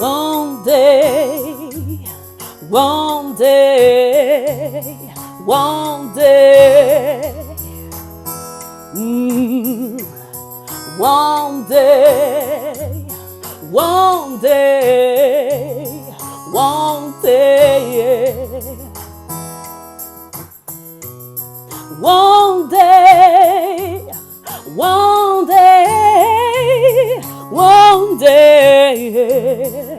One day, one day, one day, one day, one day, one day, one day, one day, one day,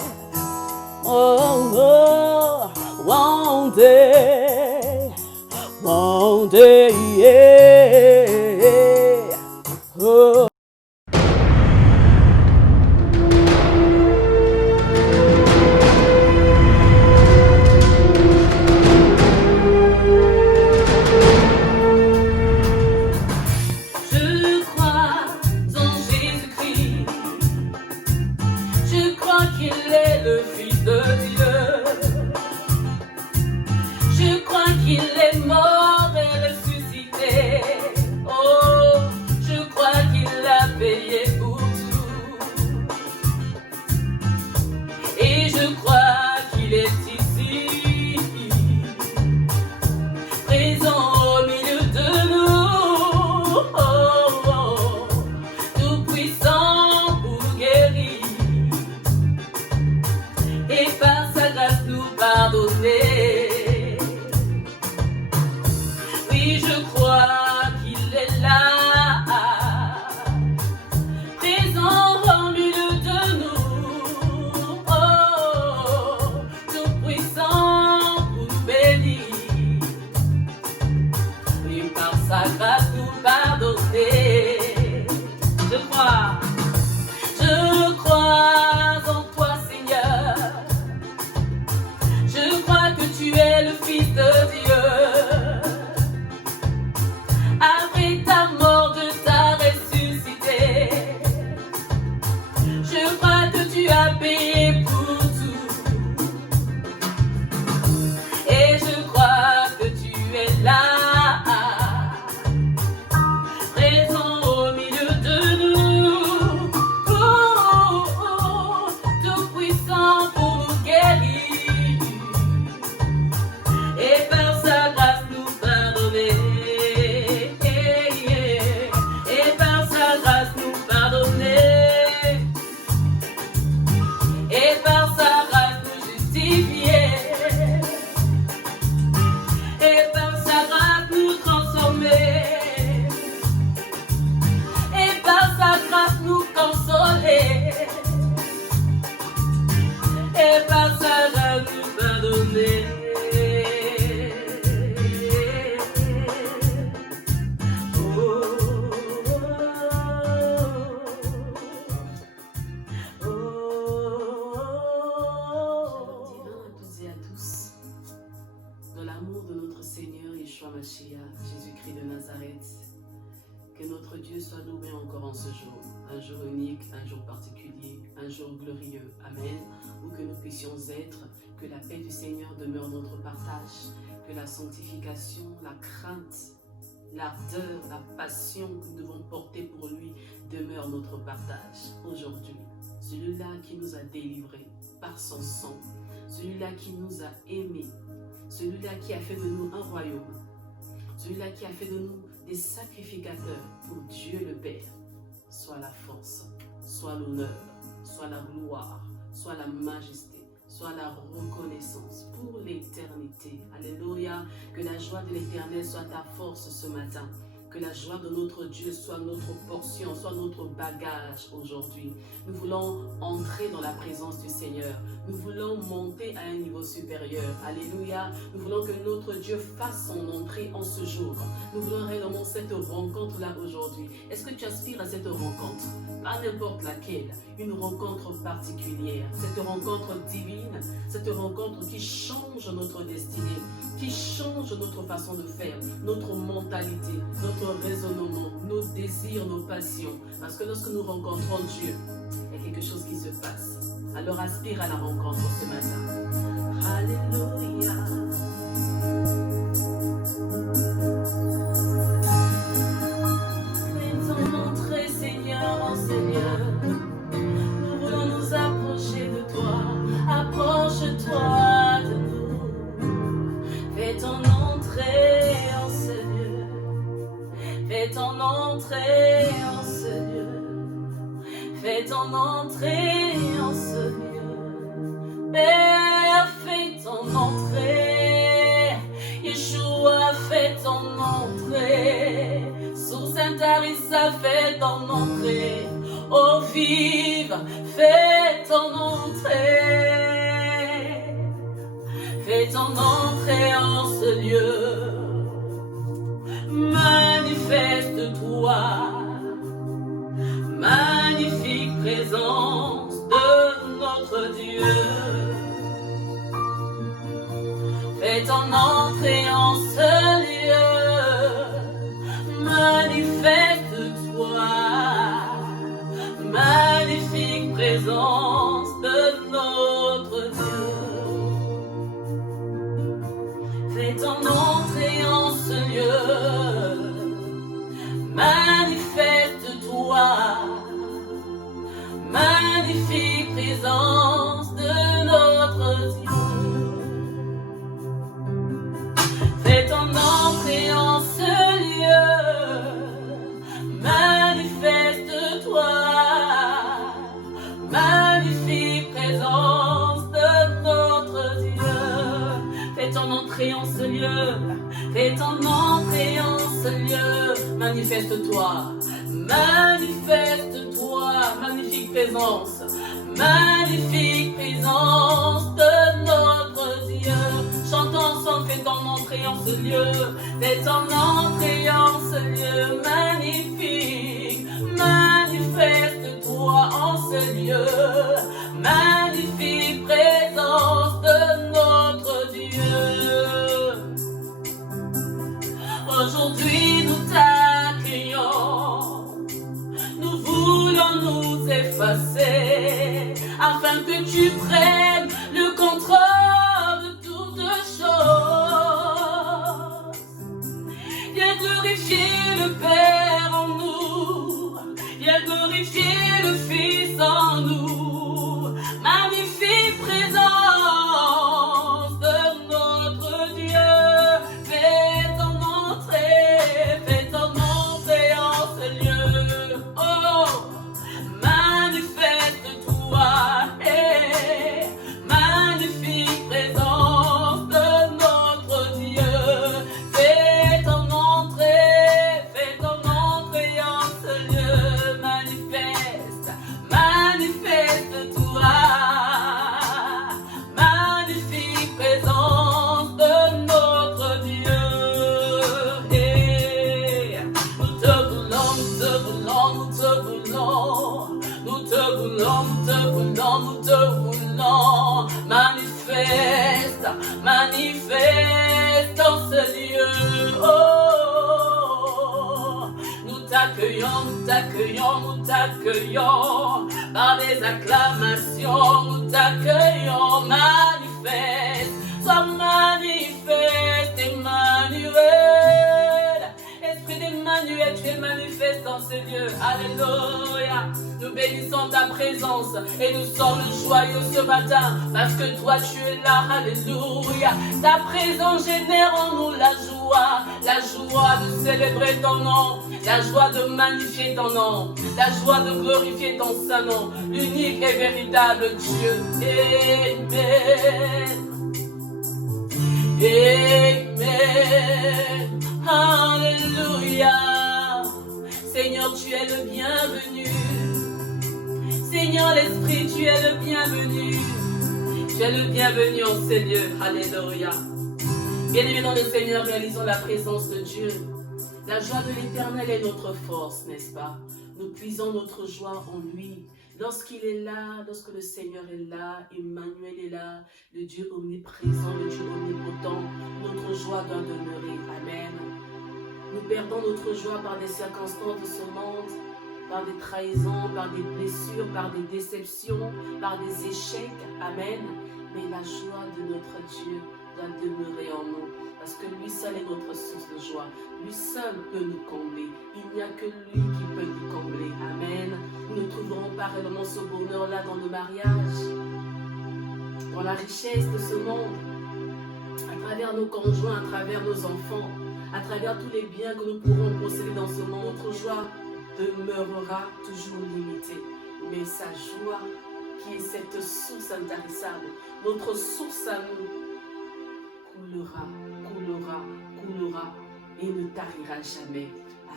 oh, one day, one day, yeah. Oh. Qu'il est le Fils de Dieu. Je crois qu'il est mort et ressuscité. Oh, je crois qu'il a payé pour tout. Et je crois qu'il est ici, présent au milieu de nous. Oh, oh, tout puissant pour guérir. Et par sa grâce nous pardonner. Oui, je crois qu'il est là, présent au milieu de nous. Oh, tout puissant pour nous bénir. Oui, par sa grâce nous pardonner. Je crois en toi, Seigneur. Je crois que tu es le Fils de Dieu. Après ta mort, je t'ai ressuscité. Je crois que tu as payé pour tout. Et je crois que tu es là, présent au milieu de nous. Oh, oh, oh, tout puissant pour nous guérir. Et par sa grâce nous pardonner. Et par sa grâce nous pardonner. Et par sa grâce nous justifier. Et par sa grâce nous transformer. Et par sa grâce nous consoler. Et par sa grâce nous pardonner. Dans l'amour de notre Seigneur Yeshua Mashiach, Jésus-Christ de Nazareth, que notre Dieu soit loué encore en ce jour, un jour unique, un jour particulier, un jour glorieux, Amen, où que nous puissions être, que la paix du Seigneur demeure notre partage, que la sanctification, la crainte, l'ardeur, la passion que nous devons porter pour lui demeure notre partage aujourd'hui. Celui-là qui nous a délivrés par son sang, celui-là qui nous a aimés, celui-là qui a fait de nous un royaume, celui-là qui a fait de nous des sacrificateurs pour Dieu le Père, soit la force, soit l'honneur, soit la gloire, soit la majesté, soit la reconnaissance pour l'éternité. Alléluia, que la joie de l'éternel soit ta force ce matin. Que la joie de notre Dieu soit notre portion, soit notre bagage aujourd'hui. Nous voulons entrer dans la présence du Seigneur. Nous voulons monter à un niveau supérieur. Alléluia. Nous voulons que notre Dieu fasse son entrée en ce jour. Nous voulons réellement cette rencontre-là aujourd'hui. Est-ce que tu aspires à cette rencontre? Pas n'importe laquelle. Une rencontre particulière. Cette rencontre divine. Cette rencontre qui change notre destinée. Qui change notre façon de faire. Notre mentalité. Notre raisonnement, nos désirs, nos passions. Parce que lorsque nous rencontrons Dieu, il y a quelque chose qui se passe. Alors aspire à la rencontre ce matin. Alléluia. Fais ton entrée, Seigneur, en Seigneur. Nous voulons nous approcher de toi. entrée en ce lieu. Fais ton entrée en ce lieu. Père, fais ton entrée. Yeshua, fais ton entrée. Sous Saint-Arissa, fais ton entrée. Oh, vive, fais ton entrée. Fais ton entrée en ce lieu. Manifeste-toi. Magnifique présence de notre Dieu. Fais ton entrée en ce lieu. Manifeste-toi. Magnifique présence de notre Dieu. Fais ton entrée en ce lieu. Manifeste-toi. Magnifique présence de notre Dieu. Fais ton entrée en ce lieu. Manifeste-toi. Magnifique présence de notre Dieu. Fais ton entrée en ce lieu. Fais ton entrée en ce lieu. Manifeste-toi. Manifeste-toi. Magnifique présence. Magnifique présence de notre Dieu. Chantons ensemble, fais ton entrée en ce lieu. Fais ton entrée en ce lieu. Magnifique. Manifeste-toi en ce lieu. Magnifique présence de notre Dieu. Aujourd'hui nous t'accueillons. Nous voulons nous effacer afin que tu prennes le contrôle de toutes choses. Viens glorifier le Père en nous. Viens glorifier le Fils en nous. Magnifique présence de notre Dieu. Fais ton entrée en ce lieu. Oh, manifeste-toi. Hey, magnifique présence de notre Dieu. Fais ton entrée en ce lieu. Manifeste-toi. Magnifique présence de notre Dieu. Hey, nous te voulons, nous te voulons, nous te voulons. Nous te voulons, nous te voulons, nous te voulons. Manifeste, manifeste dans ce lieu. Oh, nous t'accueillons, nous t'accueillons, nous t'accueillons. Par des acclamations, nous t'accueillons. Manifeste, sois manifeste, Emmanuel. Esprit d'Emmanuel, tu es manifeste dans ce lieu. Alléluia. Nous bénissons ta présence et nous sommes joyeux ce matin parce que toi tu es là. Alléluia. Ta présence génère en nous la joie de célébrer ton nom, la joie de magnifier ton nom, la joie de glorifier ton saint nom, l'unique et véritable Dieu. Amen. Amen. Alléluia. Seigneur, tu es le bienvenu. Seigneur, l'Esprit, tu es le bienvenu. Tu es le bienvenu en ces lieux. Alléluia. Bien-aimés dans le Seigneur, réalisons la présence de Dieu. La joie de l'Éternel est notre force, n'est-ce pas? Nous puisons notre joie en lui. Lorsqu'il est là, lorsque le Seigneur est là, Emmanuel est là, le Dieu omniprésent, le Dieu omnipotent, notre joie doit demeurer. Amen. Nous perdons notre joie par des circonstances de ce monde, par des trahisons, par des blessures, par des déceptions, par des échecs. Amen. Mais la joie de notre Dieu doit demeurer en nous. Parce que lui seul est notre source de joie. Lui seul peut nous combler. Il n'y a que lui qui peut nous combler. Amen. Nous ne trouverons pas réellement ce bonheur-là dans le mariage, dans la richesse de ce monde, à travers nos conjoints, à travers nos enfants, à travers tous les biens que nous pourrons posséder dans ce monde. Notre joie demeurera toujours limitée. Mais sa joie, qui est cette source intarissable, notre source à nous, coulera, coulera, coulera et ne tarira jamais.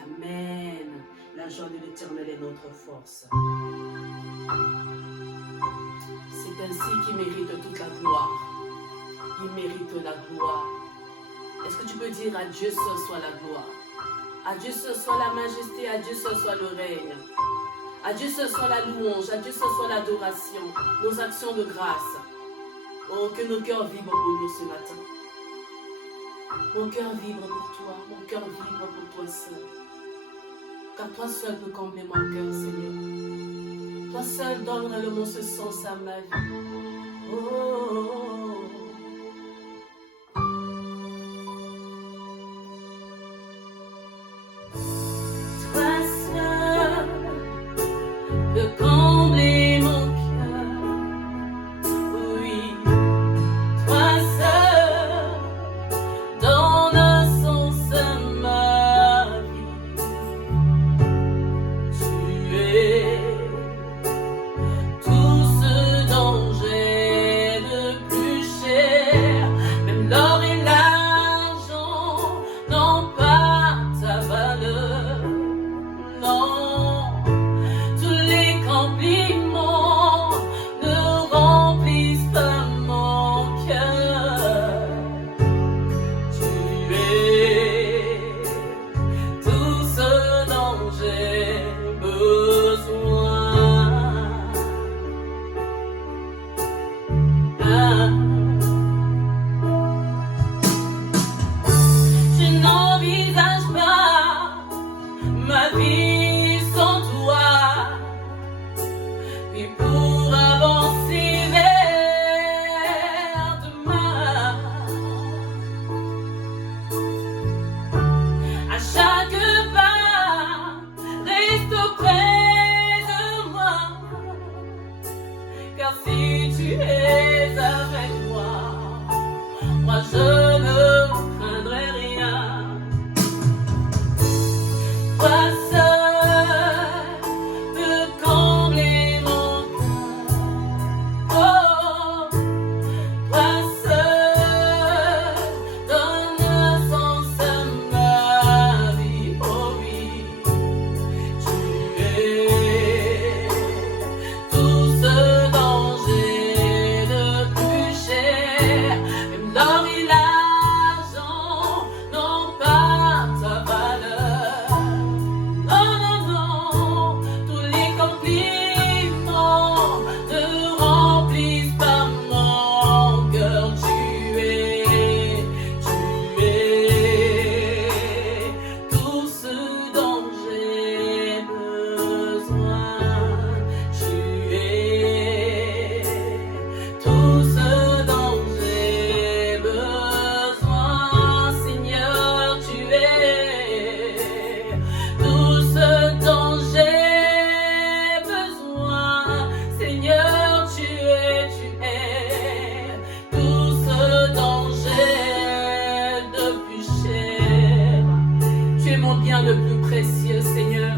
Amen. La joie de l'Éternel est notre force. C'est ainsi qu'il mérite toute la gloire. Il mérite la gloire. Est-ce que tu peux dire à Dieu seul soit la gloire? À Dieu seul soit la majesté, à Dieu seul soit le règne. À Dieu seul soit la louange, à Dieu seul soit l'adoration, nos actions de grâce. Oh, que nos cœurs vibrent pour nous ce matin. Mon cœur vibre pour toi, mon cœur vibre pour toi seul. Car toi seul peux combler mon cœur, Seigneur. Toi seul donne réellement ce sens à ma vie. Oh. Toi seul peux combler mon cœur. Oui, toi seul donne un sens à ma vie. Tu es tout ce dont j'ai de plus cher. Même l'or et l'argent n'ont pas ta valeur. Non, tous les compliments ne remplissent pas mon cœur. Tu es tout ce dont j'ai besoin. Ah. Je n'envisage pas ma vie sans toi. Et pour avancer vers demain, à chaque pas, reste auprès de moi. Car si tu es avec moi, moi je ne craindrai rien. Toi seul peux combler mon cœur. Oh, toi seul donne un sens à ma vie. Oh oui, tu es tout ce dont j'ai de plus cher. Même l'or et l'argent n'ont pas ta valeur. Non, non, non, tous les compliments ne remplissent pas mon cœur. Tu es tout ce dont j'ai besoin. Tu es tout ce dont j'ai besoin, Seigneur. Tu es tout ce dont j'ai besoin, Seigneur. Tu es tout ce dont j'ai de plus cher. Tu es mon bien le plus précieux, Seigneur.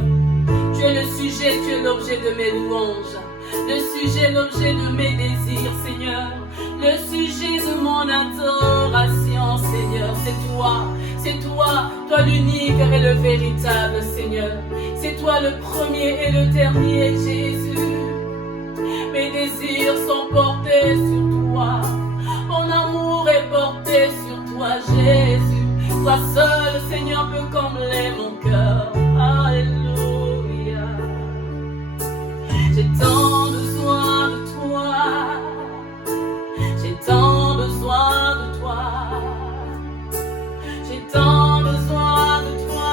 Tu es le sujet, tu es l'objet de mes louanges. Le sujet, l'objet de mes désirs, Seigneur. Le sujet de mon adoration, Seigneur. C'est toi, toi l'unique et le véritable, Seigneur. C'est toi le premier et le dernier, Jésus. Mes désirs sont portés sur toi. Mon amour est porté sur toi, Jésus. Toi seul, Seigneur, peut combler mon cœur. Alléluia. J'ai tant besoin de toi. J'ai tant besoin de toi. J'ai tant besoin de toi.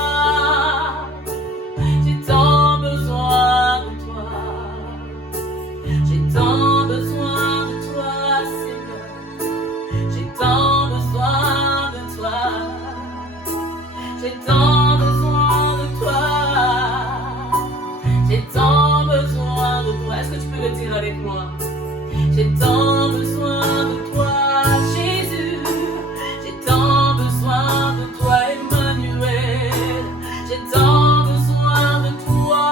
J'ai tant besoin de toi. J'ai tant besoin de toi, Seigneur. J'ai tant besoin de toi. J'ai tant besoin de toi. J'ai tant besoin de toi. Est-ce que tu peux le dire avec moi? J'ai tant besoin de toi, Jésus. J'ai tant besoin de toi, Emmanuel. J'ai tant besoin de toi.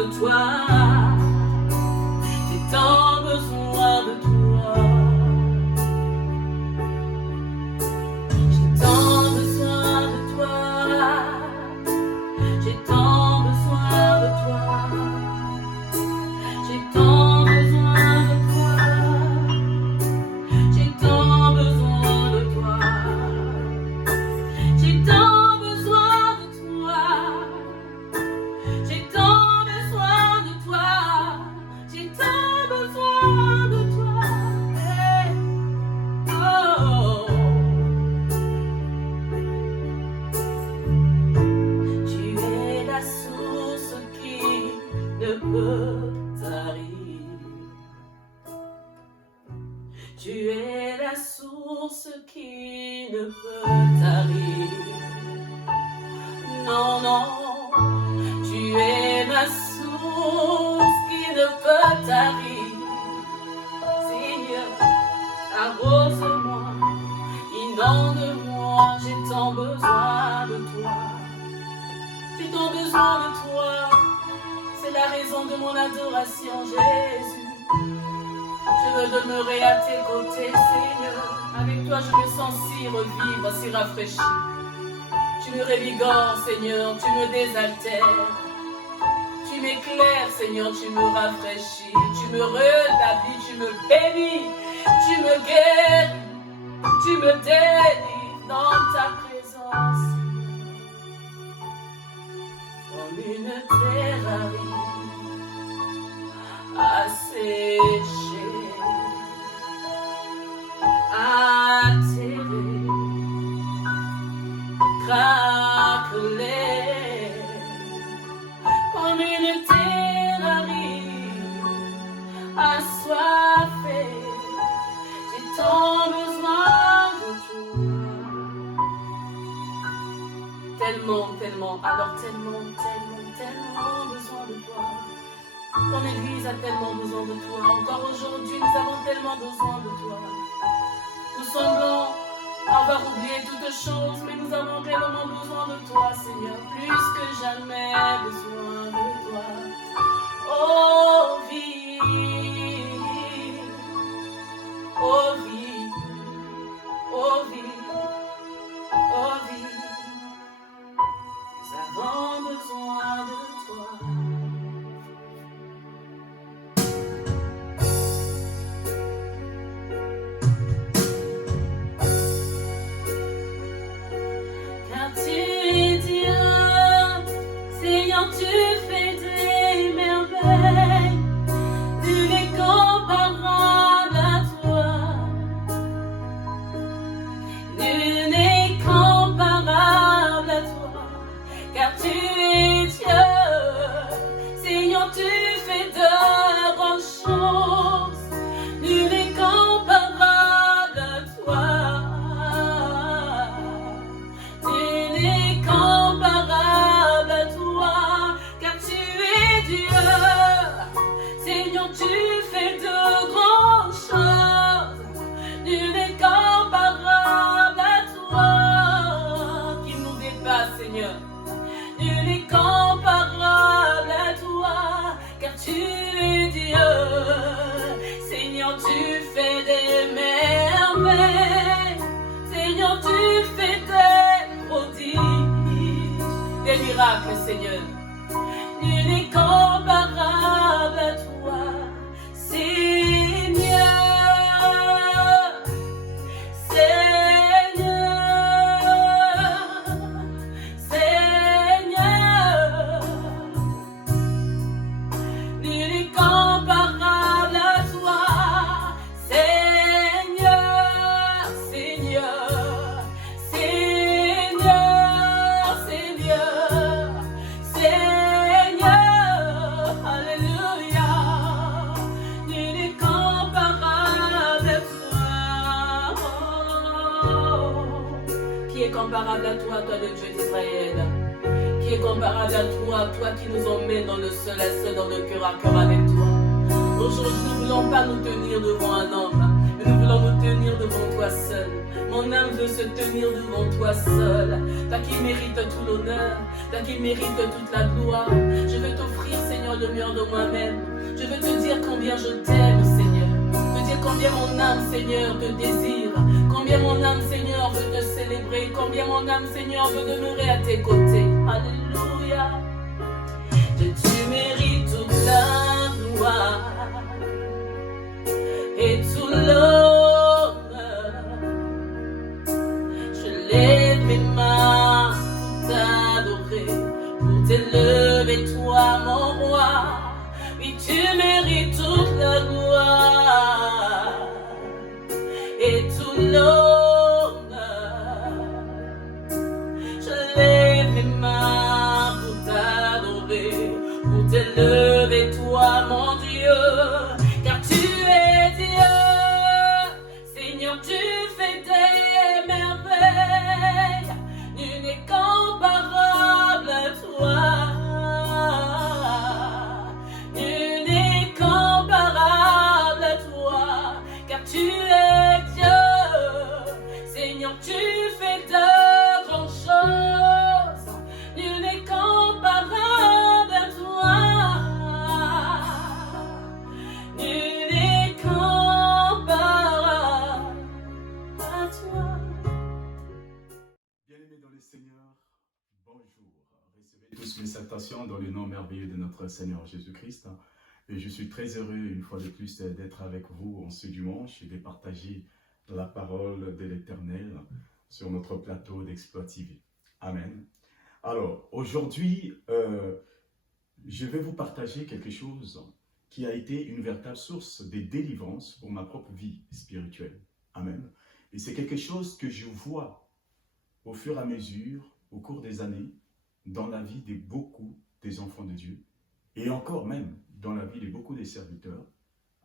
de toi. J'ai tant besoin de toi. J'ai tant besoin de toi. J'ai tant besoin de toi. J'ai tant besoin de toi. J'ai tant besoin de toi. J'ai tant besoin de toi. J'ai tant besoin de toi. J'ai tant besoin de toi. Hey. Oh. Tu es la source qui ne peut tarir. Tu es la source qui ne peut tarir. Non, non, tu es ma source qui ne peut tarir. Seigneur, arrose-moi, inonde-moi, j'ai tant besoin de toi. J'ai tant besoin de toi, c'est la raison de mon adoration, Jésus. Je veux demeurer à tes côtés, Seigneur. Avec toi, je me sens si revivre, si rafraîchi. Tu me revigores, Seigneur, tu me désaltères. Tu m'éclaires, Seigneur, tu me rafraîchis. Tu me rétablis, tu me bénis. Tu me guéris, tu me délivres dans ta présence. Comme une terre aride, asséchée, atterrée, craquelée, comme une terre aride, assoiffée. J'ai tant besoin de toi. Tellement, tellement, alors tellement, tellement, tellement besoin de toi. Ton Église a tellement besoin de toi. Encore aujourd'hui, nous avons tellement besoin de toi. Nous semblons avoir oublié toutes choses, mais nous avons réellement besoin de toi, Seigneur. Plus que jamais besoin de toi. Oh vie, oh vie, oh vie, oh vie. Nous avons besoin de toi. Car tu es Dieu, Seigneur, tu fais des merveilles, nul n'est comparable à toi, nul n'est comparable à toi, car tu es Dieu, Seigneur, tu fais de grandes choses, nul n'est comparable à toi. Nul n'est comparable à toi, car tu es Dieu. Seigneur, tu fais de grandes choses. Nul n'est comparable à toi, qui nous dépasse, Seigneur. Nul n'est comparable à toi, car tu es Dieu. Seigneur, tu fais des merveilles. Seigneur, tu fais des prodiges, des miracles, Seigneur. Nul n'est comparable à toi, Seigneur. Seigneur, Seigneur. Nul n'est comparable à toi, Seigneur, Seigneur, Seigneur, Seigneur, Seigneur, alléluia. Nul n'est comparable à toi. Qui est comparable à toi, toi le Dieu d'Israël? Qui est comparable à toi, toi qui nous emmènes dans le seul à seul, dans le cœur à cœur avec toi? Aujourd'hui, nous ne voulons pas nous tenir devant un homme, mais nous voulons nous tenir devant toi seul. Mon âme veut se tenir devant toi seul. Toi qui mérites tout l'honneur, toi qui mérites toute la gloire. Je veux t'offrir, Seigneur, le meilleur de moi-même. Je veux te dire combien je t'aime, Seigneur. Te dire combien mon âme, Seigneur, te désire. Combien mon âme, Seigneur, veut te célébrer. Combien mon âme, Seigneur, veut demeurer à tes côtés. Alléluia. Tu mérites toute la gloire et tout l'honneur. Je lève mes mains pour t'adorer, pour t'élever, toi mon roi. Oui, tu mérites toute la gloire et tout l'honneur. Je lève mes mains pour t'adorer, pour t'élever, toi mon Dieu, car tu es Dieu. Seigneur, tu fais des merveilles, nul n'est comparable à toi. Nul n'est comparable à toi, car tu es Dieu. Seigneur, tu fais de grandes choses, nul n'est comparable à toi. Nul n'est comparable à toi. Bien-aimés dans le Seigneur, bonjour. Recevez tous mes salutations dans le nom merveilleux de notre Seigneur Jésus-Christ. Et je suis très heureux, une fois de plus, d'être avec vous en ce dimanche et de partager la parole de l'Éternel sur notre plateau d'Exploit TV. Amen. Alors, aujourd'hui, je vais vous partager quelque chose qui a été une véritable source de délivrance pour ma propre vie spirituelle. Amen. Et c'est quelque chose que je vois au fur et à mesure, au cours des années, dans la vie de beaucoup des enfants de Dieu, et encore même dans la vie de beaucoup des serviteurs.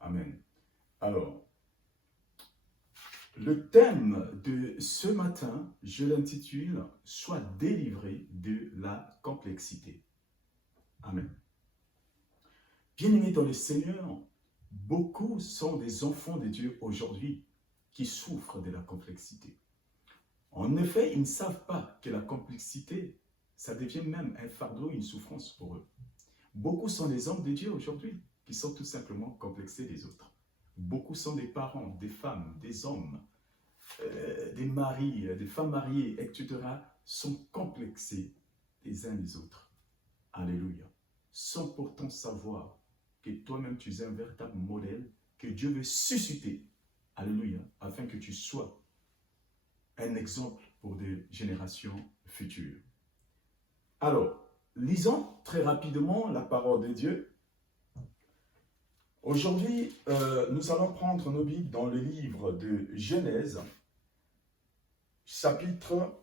Amen. Alors, le thème de ce matin, je l'intitule « Sois délivré de la complexité ». Amen. Bien-aimés dans le Seigneur, beaucoup sont des enfants de Dieu aujourd'hui qui souffrent de la complexité. En effet, ils ne savent pas que la complexité, ça devient même un fardeau, une souffrance pour eux. Beaucoup sont des hommes de Dieu aujourd'hui qui sont tout simplement complexés des autres. Beaucoup sont des parents, des femmes, des hommes, des maris, des femmes mariées, etc. sont complexés les uns les autres. Alléluia. Sans pourtant savoir que toi-même tu es un véritable modèle que Dieu veut susciter. Alléluia. Afin que tu sois un exemple pour des générations futures. Alors, lisons très rapidement la parole de Dieu. Aujourd'hui, nous allons prendre nos Bibles dans le livre de Genèse, chapitre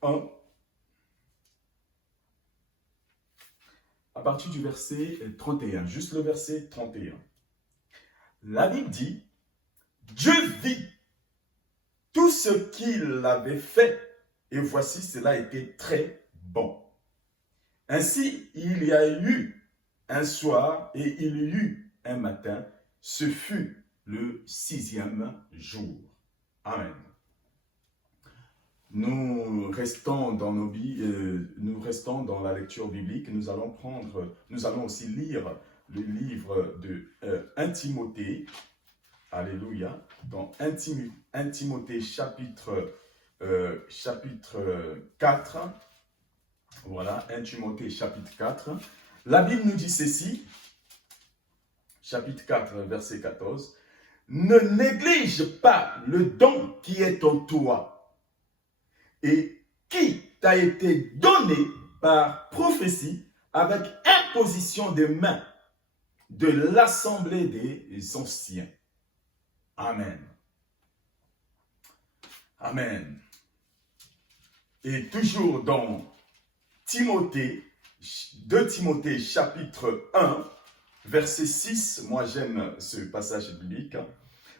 1, à partir du verset 31, juste le verset 31. La Bible dit, Dieu vit tout ce qu'il avait fait, et voici, cela était très bon. Ainsi, il y a eu un soir et il y eut un matin, ce fut le 6e jour. Amen. Nous restons dans nous restons dans la lecture biblique. Nous allons aussi lire le livre de 1 Timothée. Alléluia. Dans 1 Timothée chapitre 4. Voilà, 1 Timothée chapitre 4. La Bible nous dit ceci, chapitre 4, verset 14. Ne néglige pas le don qui est en toi et qui t'a été donné par prophétie avec imposition de main de l'assemblée des anciens. Amen. Amen. Et toujours dans Timothée, 2 Timothée chapitre 1, verset 6, moi j'aime ce passage biblique.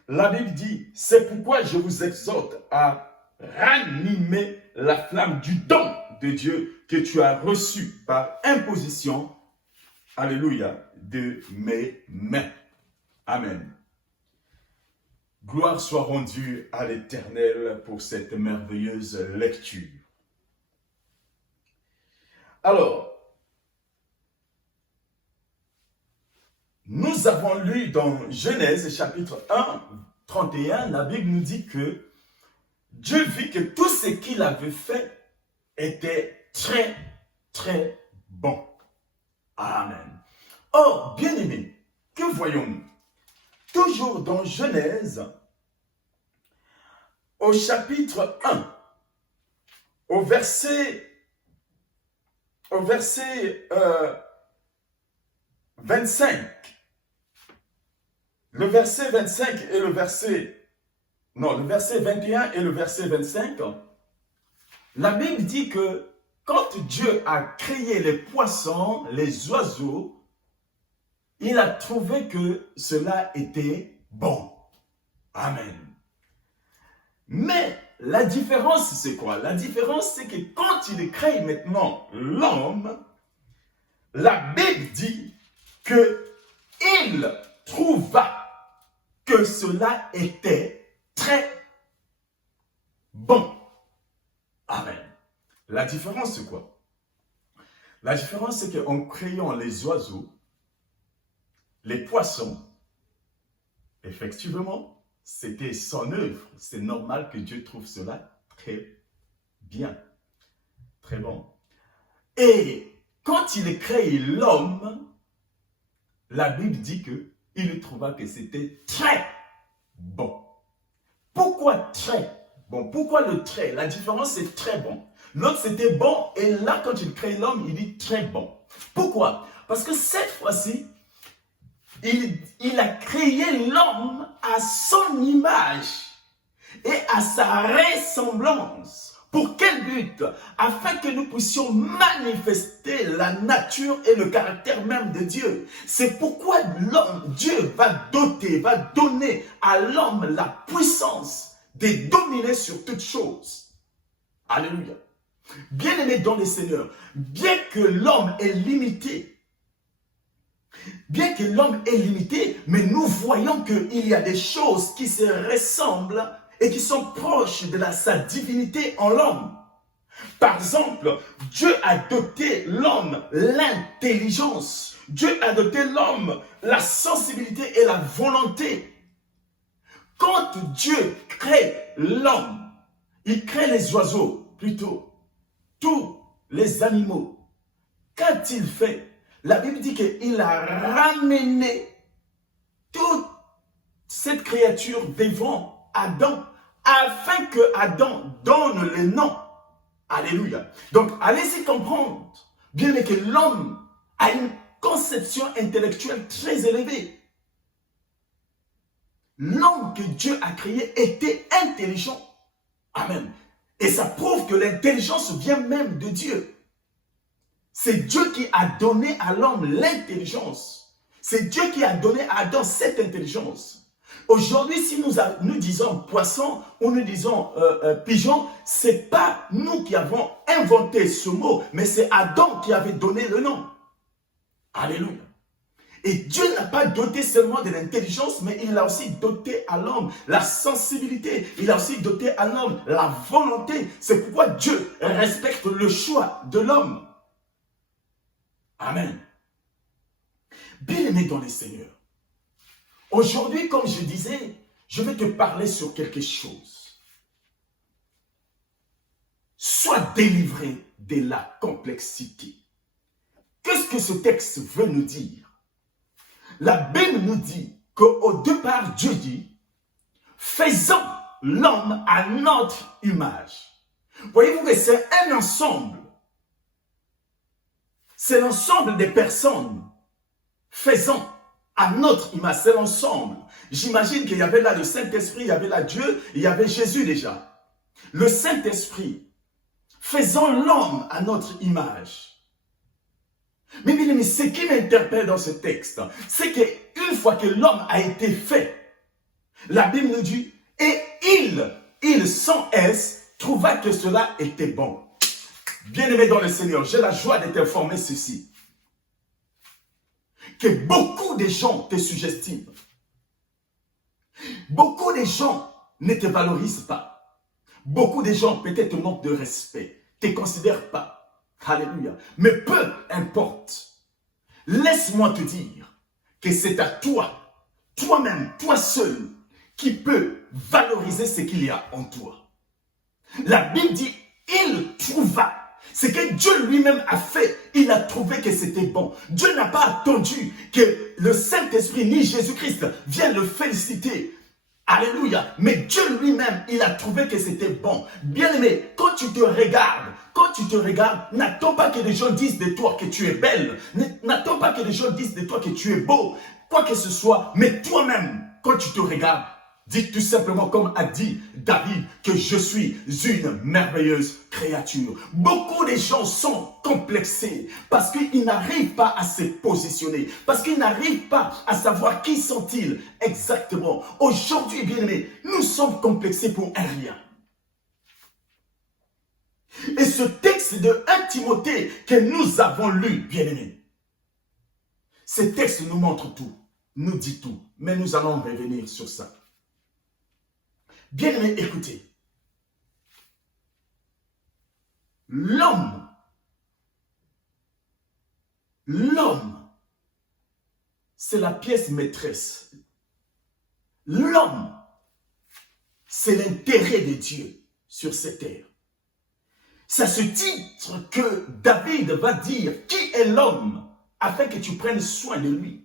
La Bible dit, c'est pourquoi je vous exhorte à ranimer la flamme du don de Dieu que tu as reçu par imposition, alléluia, de mes mains. Amen. Gloire soit rendue à l'Éternel pour cette merveilleuse lecture. Alors, nous avons lu dans Genèse chapitre 1, 31, la Bible nous dit que Dieu vit que tout ce qu'il avait fait était très, très bon. Amen. Or, bien-aimés, que voyons-nous? Toujours dans Genèse, au chapitre 1, au verset 25, le verset 25 et le verset 21 et le verset 25, la Bible dit que quand Dieu a créé les poissons, les oiseaux, il a trouvé que cela était bon. Amen. Mais la différence, c'est quoi? La différence, c'est que quand il crée maintenant l'homme, la Bible dit qu'il trouva que cela était très bon. Amen. La différence, c'est quoi? La différence, c'est qu'en créant les oiseaux, les poissons, effectivement, c'était son œuvre. C'est normal que Dieu trouve cela très bien, très bon. Et quand il crée l'homme, la Bible dit qu'il trouva que c'était très bon. Pourquoi très bon? Pourquoi le très? La différence, c'est très bon. L'autre, c'était bon, et là, quand il crée l'homme, il dit très bon. Pourquoi? Parce que cette fois-ci, il a créé l'homme à son image et à sa ressemblance. Pour quel but? Afin que nous puissions manifester la nature et le caractère même de Dieu. C'est pourquoi Dieu va donner à l'homme la puissance de dominer sur toutes choses. Alléluia. Bien-aimé dans le Seigneur, bien que l'homme est limité, mais nous voyons qu'il y a des choses qui se ressemblent et qui sont proches de sa divinité en l'homme. Par exemple, Dieu a doté l'homme l'intelligence. Dieu a doté l'homme la sensibilité et la volonté. Quand Dieu crée l'homme, il crée les oiseaux, plutôt, tous les animaux. Qu'a-t-il fait? La Bible dit qu'il a ramené toute cette créature devant Adam, afin que Adam donne le nom. Alléluia. Donc, allez-y comprendre, bien que l'homme a une conception intellectuelle très élevée. L'homme que Dieu a créé était intelligent. Amen. Et ça prouve que l'intelligence vient même de Dieu. C'est Dieu qui a donné à l'homme l'intelligence. C'est Dieu qui a donné à Adam cette intelligence. Aujourd'hui, si nous disons poisson ou nous disons pigeon, ce n'est pas nous qui avons inventé ce mot, mais c'est Adam qui avait donné le nom. Alléluia. Et Dieu n'a pas doté seulement de l'intelligence, mais il a aussi doté à l'homme la sensibilité. Il a aussi doté à l'homme la volonté. C'est pourquoi Dieu respecte le choix de l'homme. Amen. Bien-aimé dans les Seigneurs, aujourd'hui, comme je disais, je vais te parler sur quelque chose. Sois délivré de la complexité. Qu'est-ce que ce texte veut nous dire? La Bible nous dit qu'au départ, Dieu dit, faisons l'homme à notre image. Voyez-vous que c'est un ensemble. C'est l'ensemble des personnes. Faisons à notre image, c'est l'ensemble. J'imagine qu'il y avait là le Saint-Esprit, il y avait là Dieu, il y avait Jésus déjà. Le Saint-Esprit, faisons l'homme à notre image. Mais bien aimé, ce qui m'interpelle dans ce texte, c'est qu'une fois que l'homme a été fait, la Bible nous dit, et il sans S, trouva que cela était bon. Bien-aimé dans le Seigneur, j'ai la joie de t'informer ceci. Que beaucoup de gens te suggestent. Beaucoup de gens ne te valorisent pas. Beaucoup de gens peut-être te manquent de respect, ne te considèrent pas. Alléluia. Mais peu importe. Laisse-moi te dire que c'est à toi, toi-même, toi seul, qui peux valoriser ce qu'il y a en toi. La Bible dit, il trouva. Ce que Dieu lui-même a fait, il a trouvé que c'était bon. Dieu n'a pas attendu que le Saint-Esprit ni Jésus-Christ viennent le féliciter. Alléluia. Mais Dieu lui-même, il a trouvé que c'était bon. Bien-aimé, quand tu te regardes, n'attends pas que les gens disent de toi que tu es belle. N'attends pas que les gens disent de toi que tu es beau. Quoi que ce soit, mais toi-même, quand tu te regardes, dis tout simplement comme a dit David que je suis une merveilleuse créature. Beaucoup de gens sont complexés parce qu'ils n'arrivent pas à se positionner, parce qu'ils n'arrivent pas à savoir qui sont-ils exactement. Aujourd'hui, bien-aimés, nous sommes complexés pour un rien. Et ce texte de 1 Timothée que nous avons lu, bien-aimés, ce texte nous montre tout, nous dit tout, mais nous allons revenir sur ça. Bien-aimés, écoutez. L'homme, c'est la pièce maîtresse. L'homme, c'est l'intérêt de Dieu sur cette terre. C'est à ce titre que David va dire qui est l'homme afin que tu prennes soin de lui.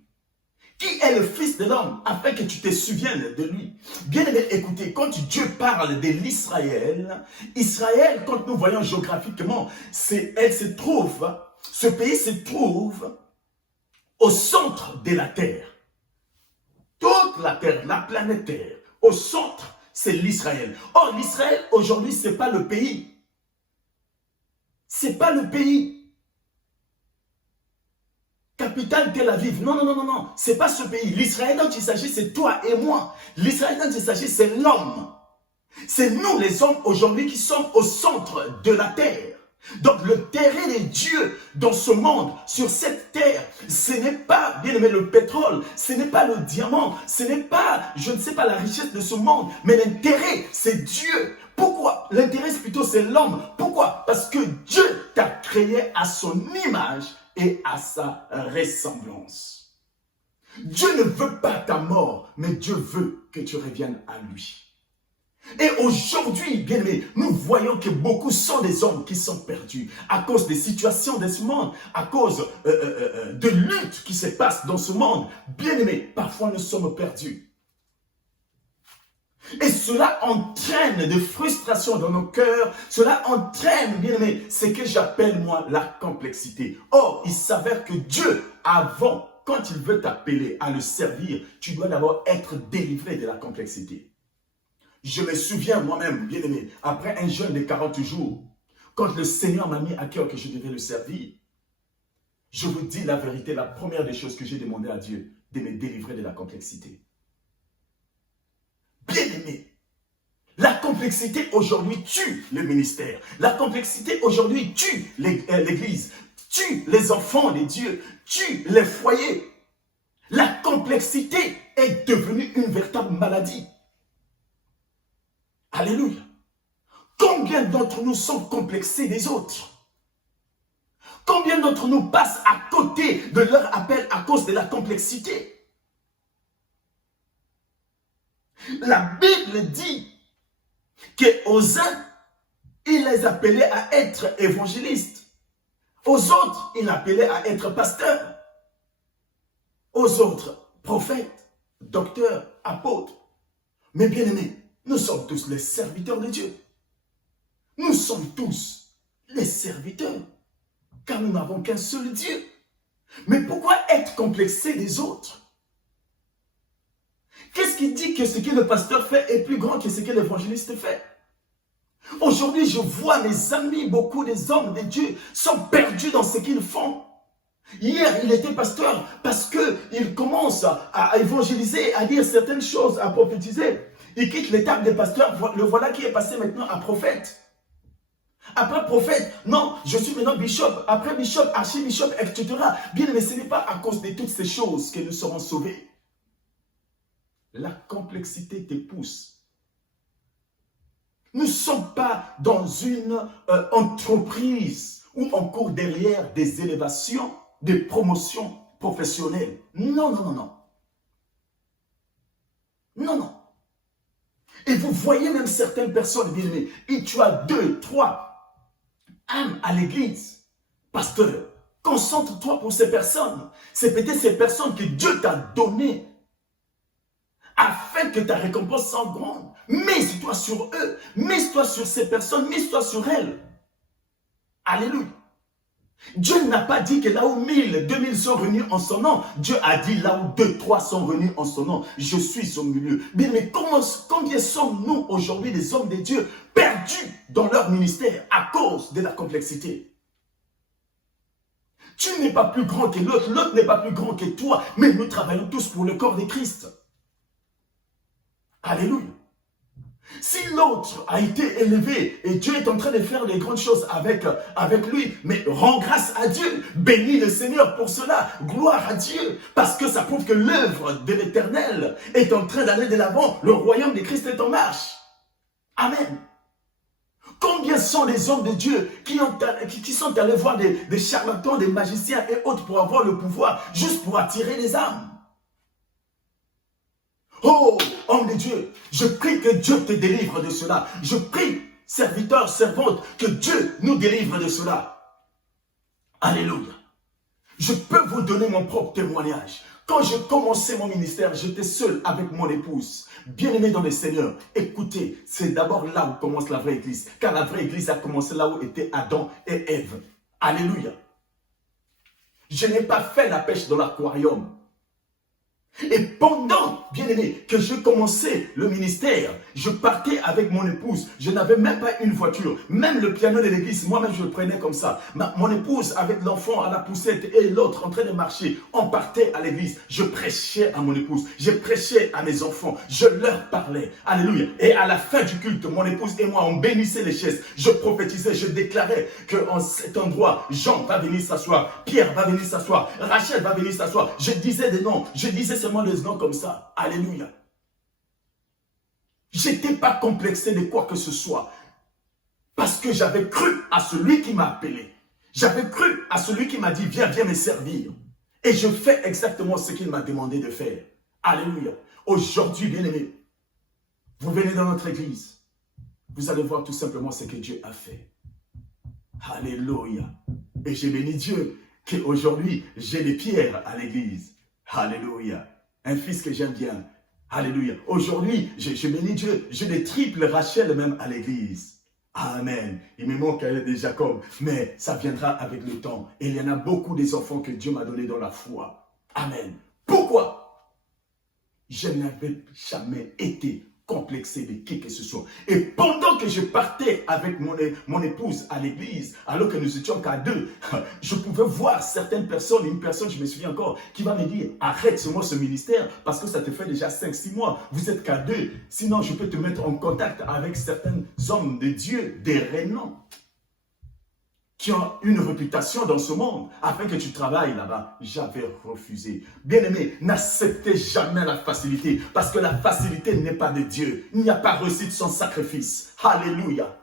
Qui est le fils de l'homme afin que tu te souviennes de lui? Bien aimé, écoutez, quand Dieu parle de l'Israël, Israël, quand nous voyons géographiquement, ce pays se trouve au centre de la terre. Toute la terre, la planète Terre, au centre, c'est l'Israël. Or, l'Israël, aujourd'hui, ce n'est pas le pays. Ce n'est pas le pays. Capitale Tel Aviv. Non, non, non, non, non. Ce n'est pas ce pays. L'Israël dont il s'agit, c'est toi et moi. L'Israël dont il s'agit, c'est l'homme. C'est nous les hommes aujourd'hui qui sommes au centre de la terre. Donc le terrain de Dieu dans ce monde, sur cette terre, ce n'est pas, bien aimé, le pétrole, ce n'est pas le diamant, ce n'est pas, je ne sais pas, la richesse de ce monde, mais l'intérêt, c'est Dieu. Pourquoi? L'intérêt, plutôt, c'est l'homme. Pourquoi? Parce que Dieu t'a créé à son image et à sa ressemblance. Dieu ne veut pas ta mort, mais Dieu veut que tu reviennes à lui. Et aujourd'hui, bien aimé, nous voyons que beaucoup sont des hommes qui sont perdus à cause des situations de ce monde, à cause de luttes qui se passent dans ce monde. Bien aimé, parfois nous sommes perdus. Et cela entraîne des frustrations dans nos cœurs. Cela entraîne, bien aimé, ce que j'appelle moi la complexité. Or, il s'avère que Dieu, avant, quand il veut t'appeler à le servir, tu dois d'abord être délivré de la complexité. Je me souviens moi-même, bien aimé, après un jeûne de 40 jours, quand le Seigneur m'a mis à cœur que je devais le servir, je vous dis la vérité, la première des choses que j'ai demandé à Dieu, de me délivrer de la complexité. Bien aimé, la complexité aujourd'hui tue le ministère. La complexité aujourd'hui tue l'Église, tue les enfants de Dieu, tue les foyers. La complexité est devenue une véritable maladie. Alléluia. Combien d'entre nous sont complexés des autres? Combien d'entre nous passent à côté de leur appel à cause de la complexité? La Bible dit qu'aux uns, il les appelait à être évangélistes. Aux autres, il appelait à être pasteurs. Aux autres, prophètes, docteurs, apôtres. Mais bien aimés, nous sommes tous les serviteurs de Dieu. Nous sommes tous les serviteurs, car nous n'avons qu'un seul Dieu. Mais pourquoi être complexé des autres? Qu'est-ce qui dit que ce que le pasteur fait est plus grand que ce que l'évangéliste fait? Aujourd'hui, je vois mes amis, beaucoup des hommes de Dieu sont perdus dans ce qu'ils font. Hier, il était pasteur parce qu'il commence à évangéliser, à dire certaines choses, à prophétiser. Il quitte l'étape des pasteurs, le voilà qui est passé maintenant à prophète. Après prophète, non, je suis maintenant bishop. Après bishop, archibishop, etc. Bien, mais ce n'est pas à cause de toutes ces choses que nous serons sauvés. La complexité te pousse. Nous ne sommes pas dans une entreprise où on court derrière des élévations, des promotions, professionnel. Non, non, non, non. Non, non. Et vous voyez même certaines personnes, bien aimées, et tu as 2, 3 âmes à l'église. Pasteur, concentre-toi pour ces personnes. C'est peut-être ces personnes que Dieu t'a données afin que ta récompense soit grande. Mise-toi sur eux, mise-toi sur ces personnes, mise-toi sur elles. Alléluia. Dieu n'a pas dit que là où 1000, 2000 sont réunis en son nom, Dieu a dit là où 2, 3 sont réunis en son nom, je suis au milieu. Bien, mais combien sommes-nous aujourd'hui des hommes de Dieu perdus dans leur ministère à cause de la complexité? Tu n'es pas plus grand que l'autre, l'autre n'est pas plus grand que toi, mais nous travaillons tous pour le corps de Christ. Alléluia. Si l'autre a été élevé et Dieu est en train de faire des grandes choses avec lui, mais rends grâce à Dieu, bénis le Seigneur pour cela, gloire à Dieu, parce que ça prouve que l'œuvre de l'Éternel est en train d'aller de l'avant, le royaume de Christ est en marche. Amen. Combien sont les hommes de Dieu qui sont allés voir des charlatans, des magiciens et autres pour avoir le pouvoir, juste pour attirer les âmes? Oh, homme de Dieu, je prie que Dieu te délivre de cela. Je prie, serviteur, servante, que Dieu nous délivre de cela. Alléluia. Je peux vous donner mon propre témoignage. Quand j'ai commencé mon ministère, j'étais seul avec mon épouse. Bien-aimé dans le Seigneur, écoutez, c'est d'abord là où commence la vraie église. Car la vraie église a commencé là où étaient Adam et Ève. Alléluia. Je n'ai pas fait la pêche dans l'aquarium. Et pendant, bien aimé, que je commençais le ministère, je partais avec mon épouse. Je n'avais même pas une voiture. Même le piano de l'église, moi-même je le prenais comme ça. Mon épouse avec l'enfant à la poussette et l'autre en train de marcher, on partait à l'église. Je prêchais à mon épouse, je prêchais à mes enfants, je leur parlais. Alléluia. Et à la fin du culte, mon épouse et moi, on bénissait les chaises. Je prophétisais, je déclarais qu'en cet endroit, Jean va venir s'asseoir, Pierre va venir s'asseoir, Rachel va venir s'asseoir. Je disais des noms, je disais seulement des noms comme ça. Alléluia. Je n'étais pas complexé de quoi que ce soit. Parce que j'avais cru à celui qui m'a appelé. J'avais cru à celui qui m'a dit, viens me servir. Et je fais exactement ce qu'il m'a demandé de faire. Alléluia. Aujourd'hui, bien-aimés, vous venez dans notre église. Vous allez voir tout simplement ce que Dieu a fait. Alléluia. Et j'ai béni Dieu qu'aujourd'hui, j'ai des pierres à l'église. Alléluia. Un fils que j'aime bien. Alléluia. Aujourd'hui, je bénis Dieu. J'ai des triples Rachel même à l'église. Amen. Il me manque des Jacob, mais ça viendra avec le temps. Et il y en a beaucoup des enfants que Dieu m'a donnés dans la foi. Amen. Pourquoi? Je n'avais jamais été complexé de qui que ce soit. Et pendant que je partais avec mon épouse à l'église, alors que nous étions qu'à deux, je pouvais voir certaines personnes, une personne, je me souviens encore, qui va me dire, arrête-moi ce ministère, parce que ça te fait déjà 5-6 mois, vous êtes qu'à deux, sinon je peux te mettre en contact avec certains hommes de Dieu, des rénants, qui ont une réputation dans ce monde, afin que tu travailles là-bas. J'avais refusé. Bien-aimé, n'acceptez jamais la facilité, parce que la facilité n'est pas de Dieu. Il n'y a pas réussite sans sacrifice. Alléluia.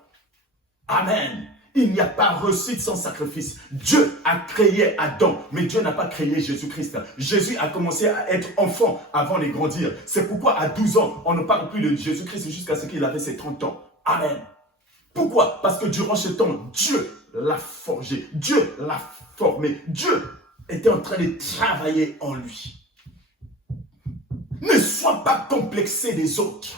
Amen. Il n'y a pas réussite sans sacrifice. Dieu a créé Adam, mais Dieu n'a pas créé Jésus-Christ. Jésus a commencé à être enfant avant de grandir. C'est pourquoi à 12 ans, on ne parle plus de Jésus-Christ jusqu'à ce qu'il avait ses 30 ans. Amen. Pourquoi? Parce que durant ce temps, Dieu l'a forgé, Dieu l'a formé, Dieu était en train de travailler en lui. Ne sois pas complexé des autres.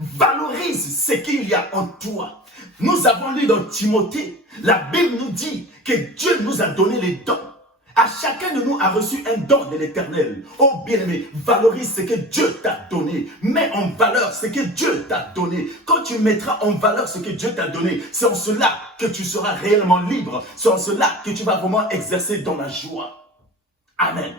Valorise ce qu'il y a en toi. Nous avons lu dans Timothée, la Bible nous dit que Dieu nous a donné les dons. À chacun de nous a reçu un don de l'Éternel. Oh bien-aimé, valorise ce que Dieu t'a donné. Mets en valeur ce que Dieu t'a donné. Quand tu mettras en valeur ce que Dieu t'a donné, c'est en cela que tu seras réellement libre. C'est en cela que tu vas vraiment exercer dans la joie. Amen.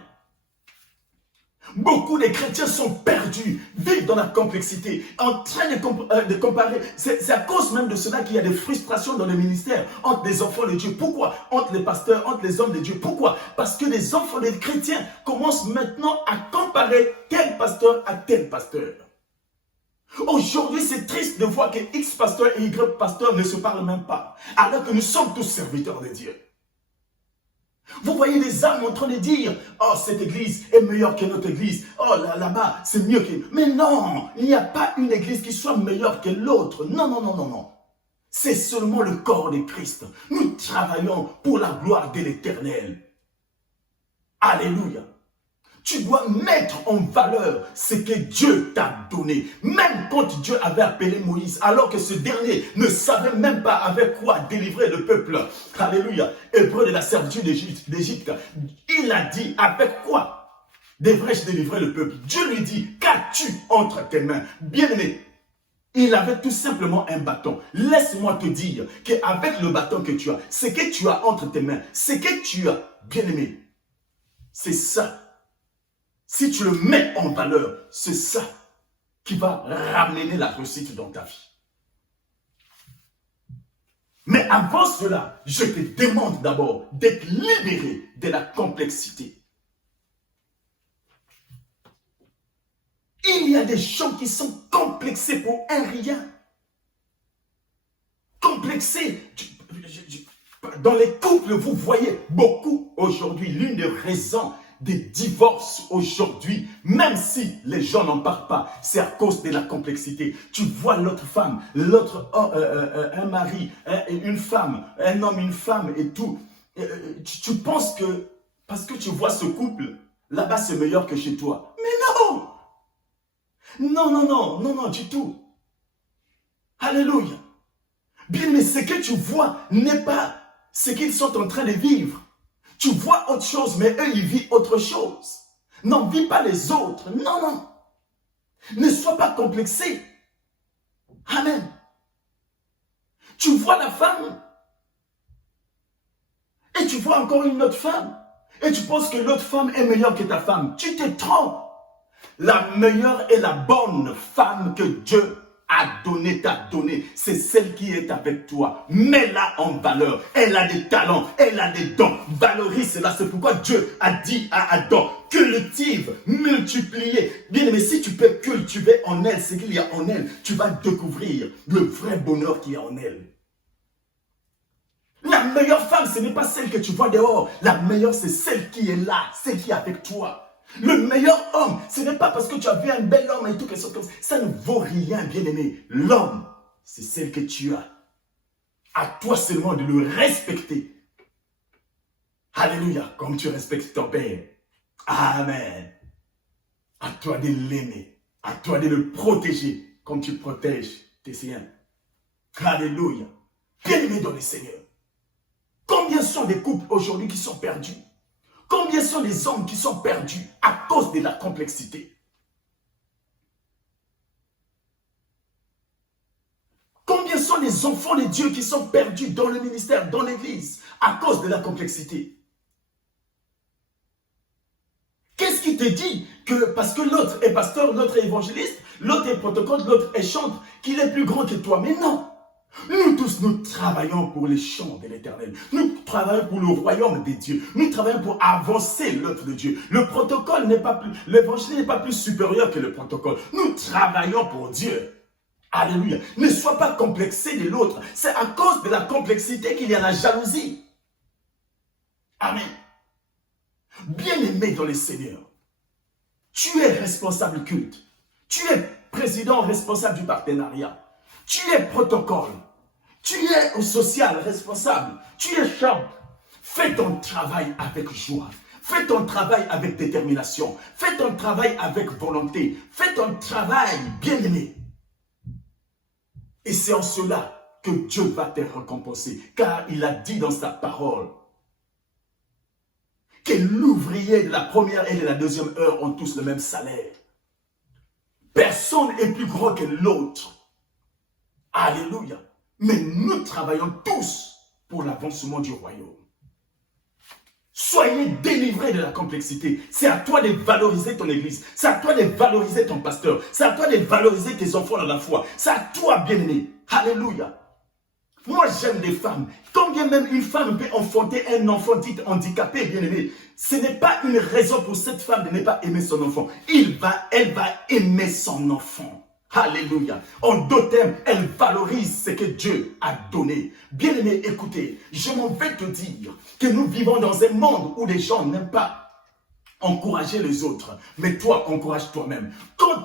Beaucoup de chrétiens sont perdus, vivent dans la complexité, en train de comparer. C'est à cause même de cela qu'il y a des frustrations dans le ministère entre les enfants de Dieu. Pourquoi? Entre les pasteurs, entre les hommes de Dieu. Pourquoi? Parce que les enfants des chrétiens commencent maintenant à comparer tel pasteur à tel pasteur. Aujourd'hui, c'est triste de voir que X pasteur et Y pasteur ne se parlent même pas, alors que nous sommes tous serviteurs de Dieu. Vous voyez des âmes en train de dire, oh, cette église est meilleure que notre église. Oh, là-bas, c'est mieux que... Mais non, il n'y a pas une église qui soit meilleure que l'autre. Non, non, non, non, non. C'est seulement le corps de Christ. Nous travaillons pour la gloire de l'Éternel. Alléluia. Tu dois mettre en valeur ce que Dieu t'a donné. Même quand Dieu avait appelé Moïse, alors que ce dernier ne savait même pas avec quoi délivrer le peuple. Alléluia. Hébreu de la servitude d'Égypte. Il a dit, avec quoi devrais-je délivrer le peuple? Dieu lui dit, qu'as-tu entre tes mains? Bien-aimé, il avait tout simplement un bâton. Laisse-moi te dire qu'avec le bâton que tu as, ce que tu as entre tes mains, ce que tu as, bien-aimé, c'est ça. Si tu le mets en valeur, c'est ça qui va ramener la réussite dans ta vie. Mais avant cela, je te demande d'abord d'être libéré de la complexité. Il y a des gens qui sont complexés pour un rien. Complexés. Dans les couples, vous voyez beaucoup aujourd'hui, l'une des raisons des divorces aujourd'hui, même si les gens n'en parlent pas, c'est à cause de la complexité. Tu vois l'autre femme, un mari, une femme, un homme, une femme et tout. Tu penses que parce que tu vois ce couple, là-bas c'est meilleur que chez toi. Mais non! Non, non, non, non, non, du tout. Alléluia. Bien, mais ce que tu vois n'est pas ce qu'ils sont en train de vivre. Tu vois autre chose, mais eux, ils vivent autre chose. N'envie pas les autres. Non, non. Ne sois pas complexé. Amen. Tu vois la femme et tu vois encore une autre femme et tu penses que l'autre femme est meilleure que ta femme. Tu te trompes. La meilleure et la bonne femme que Dieu a donné, t'a donné, c'est celle qui est avec toi. Mets-la en valeur. Elle a des talents, elle a des dons. Valorise cela. C'est pourquoi Dieu a dit à Adam, cultive, multipliez. Bien aimé, si tu peux cultiver en elle ce qu'il y a en elle, tu vas découvrir le vrai bonheur qui est en elle. La meilleure femme, ce n'est pas celle que tu vois dehors. La meilleure, c'est celle qui est là, celle qui est avec toi. Le meilleur homme, ce n'est pas parce que tu as vu un bel homme et tout, quelque chose comme ça. Ça ne vaut rien, bien-aimé. L'homme, c'est celle que tu as. À toi seulement de le respecter. Alléluia, comme tu respectes ton père. Amen. À toi de l'aimer. À toi de le protéger comme tu protèges tes siens. Alléluia. Bien-aimé dans le Seigneur. Combien sont des couples aujourd'hui qui sont perdus? Combien sont les hommes qui sont perdus à cause de la complexité? Combien sont les enfants de Dieu qui sont perdus dans le ministère, dans l'église, à cause de la complexité? Qu'est-ce qui te dit que parce que l'autre est pasteur, l'autre est évangéliste, l'autre est protocole, l'autre est chantre, qu'il est plus grand que toi? Mais non! Nous tous, nous travaillons pour les champs de l'Éternel. Nous travaillons pour le royaume des dieux. Nous travaillons pour avancer l'œuvre de Dieu. Le protocole n'est pas plus, l'évangile n'est pas plus supérieur que le protocole. Nous travaillons pour Dieu. Alléluia. Ne sois pas complexé de l'autre. C'est à cause de la complexité qu'il y a la jalousie. Amen. Bien-aimé dans le Seigneur, tu es responsable culte. Tu es président responsable du partenariat. Tu es protocole. Tu es au social responsable. Tu es chambre. Fais ton travail avec joie. Fais ton travail avec détermination. Fais ton travail avec volonté. Fais ton travail bien-aimé. Et c'est en cela que Dieu va te récompenser. Car il a dit dans sa parole que l'ouvrier de la première et de la deuxième heure ont tous le même salaire. Personne n'est plus grand que l'autre. Alléluia. Mais nous travaillons tous pour l'avancement du royaume. Soyez délivrés de la complexité. C'est à toi de valoriser ton église. C'est à toi de valoriser ton pasteur. C'est à toi de valoriser tes enfants dans la foi. C'est à toi, bien-aimé. Alléluia. Moi, j'aime les femmes. Combien même une femme peut enfanter un enfant dit handicapé, bien-aimé, ce n'est pas une raison pour cette femme de ne pas aimer son enfant. Elle va aimer son enfant. Alléluia. En d'autres termes, elle valorise ce que Dieu a donné. Bien-aimé, écoutez, je m'en vais te dire que nous vivons dans un monde où les gens n'aiment pas encourager les autres, mais toi, encourage toi-même. Quand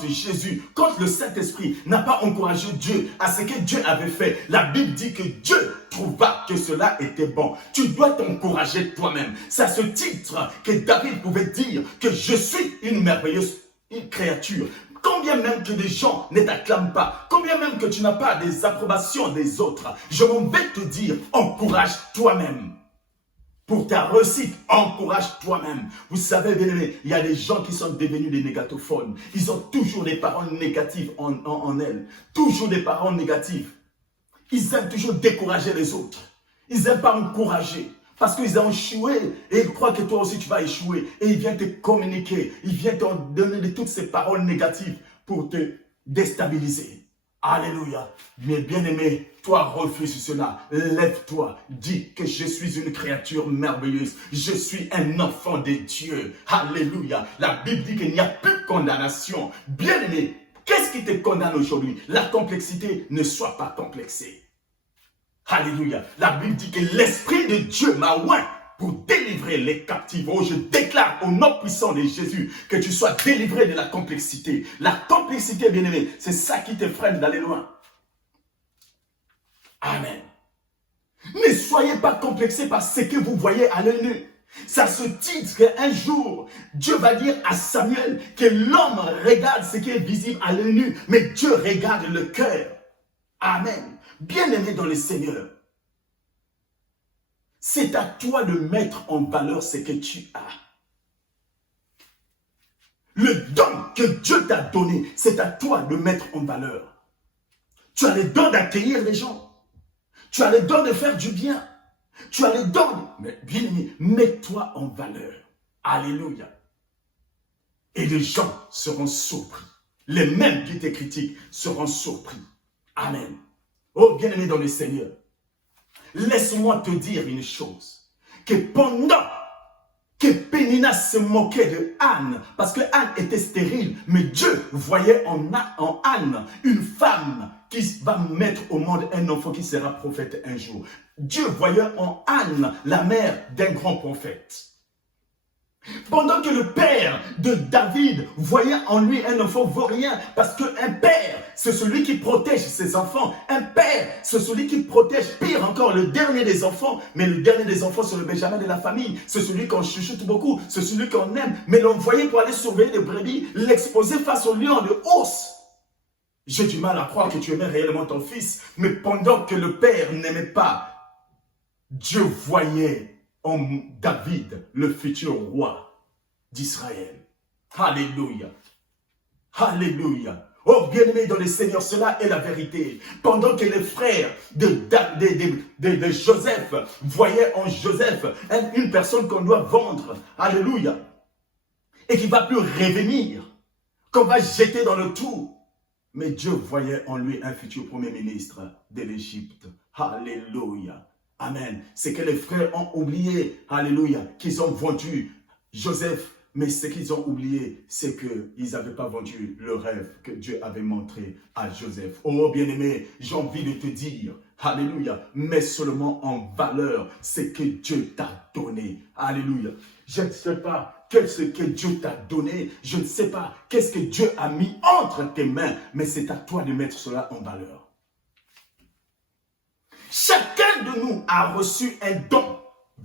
le Saint-Esprit n'a pas encouragé Dieu à ce que Dieu avait fait, la Bible dit que Dieu trouva que cela était bon. Tu dois t'encourager toi-même. C'est à ce titre que David pouvait dire que je suis une merveilleuse créature. Combien même que des gens ne t'acclament pas, combien même que tu n'as pas des approbations des autres, je m'en vais te dire, encourage toi-même. Pour ta réussite, encourage toi-même. Vous savez, bien aimé, il y a des gens qui sont devenus des négatophones. Ils ont toujours des paroles négatives en elles. Toujours des paroles négatives. Ils aiment toujours décourager les autres. Ils n'aiment pas encourager. Parce qu'ils ont échoué et ils croient que toi aussi tu vas échouer. Et ils viennent te communiquer. Ils viennent te donner toutes ces paroles négatives pour te déstabiliser. Alléluia. Mais bien-aimé, toi refuse cela. Lève-toi. Dis que je suis une créature merveilleuse. Je suis un enfant de Dieu. Alléluia. La Bible dit qu'il n'y a plus de condamnation. Bien-aimé, qu'est-ce qui te condamne aujourd'hui? La complexité, ne sois pas complexé. Alléluia. La Bible dit que l'Esprit de Dieu m'a oint pour délivrer les captifs. Oh, je déclare au nom puissant de Jésus que tu sois délivré de la complexité. La complexité, bien-aimé, c'est ça qui te freine d'aller loin. Amen. Ne soyez pas complexés par ce que vous voyez à l'œil nu. C'est à ce titre qu'un jour, Dieu va dire à Samuel que l'homme regarde ce qui est visible à l'œil nu, mais Dieu regarde le cœur. Amen. Bien-aimé dans le Seigneur, c'est à toi de mettre en valeur ce que tu as. Le don que Dieu t'a donné, c'est à toi de mettre en valeur. Tu as le don d'accueillir les gens. Tu as le don de faire du bien. Tu as le don, mais bien-aimé, mets-toi en valeur. Alléluia. Et les gens seront surpris. Les mêmes qui te critiquent seront surpris. Amen. Oh, bien-aimé dans le Seigneur, laisse-moi te dire une chose, que pendant que Pénina se moquait de Anne, parce que Anne était stérile, mais Dieu voyait en Anne une femme qui va mettre au monde un enfant qui sera prophète un jour. Dieu voyait en Anne la mère d'un grand prophète. Pendant que le père de David voyait en lui un enfant vaurien, parce qu'un père, c'est celui qui protège ses enfants. Un père, c'est celui qui protège, pire encore, le dernier des enfants. Mais le dernier des enfants, c'est le Benjamin de la famille. C'est celui qu'on chuchote beaucoup, c'est celui qu'on aime. Mais l'envoyer pour aller surveiller les brebis, l'exposer face au lion de ours. J'ai du mal à croire que tu aimais réellement ton fils. Mais pendant que le père n'aimait pas, Dieu voyait en David, le futur roi d'Israël. Alléluia. Alléluia. Oh, bien-aimé dans le Seigneur, cela est la vérité. Pendant que les frères de Joseph voyaient en Joseph une personne qu'on doit vendre. Alléluia. Et qui ne va plus revenir. Qu'on va jeter dans le trou. Mais Dieu voyait en lui un futur premier ministre de l'Égypte. Alléluia. Amen. C'est que les frères ont oublié, alléluia, qu'ils ont vendu Joseph. Mais ce qu'ils ont oublié, c'est qu'ils n'avaient pas vendu le rêve que Dieu avait montré à Joseph. Oh bien-aimé, j'ai envie de te dire, alléluia, mets seulement en valeur ce que Dieu t'a donné. Alléluia. Je ne sais pas qu'est-ce que Dieu t'a donné. Je ne sais pas qu'est-ce que Dieu a mis entre tes mains. Mais c'est à toi de mettre cela en valeur. Chacun de nous a reçu un don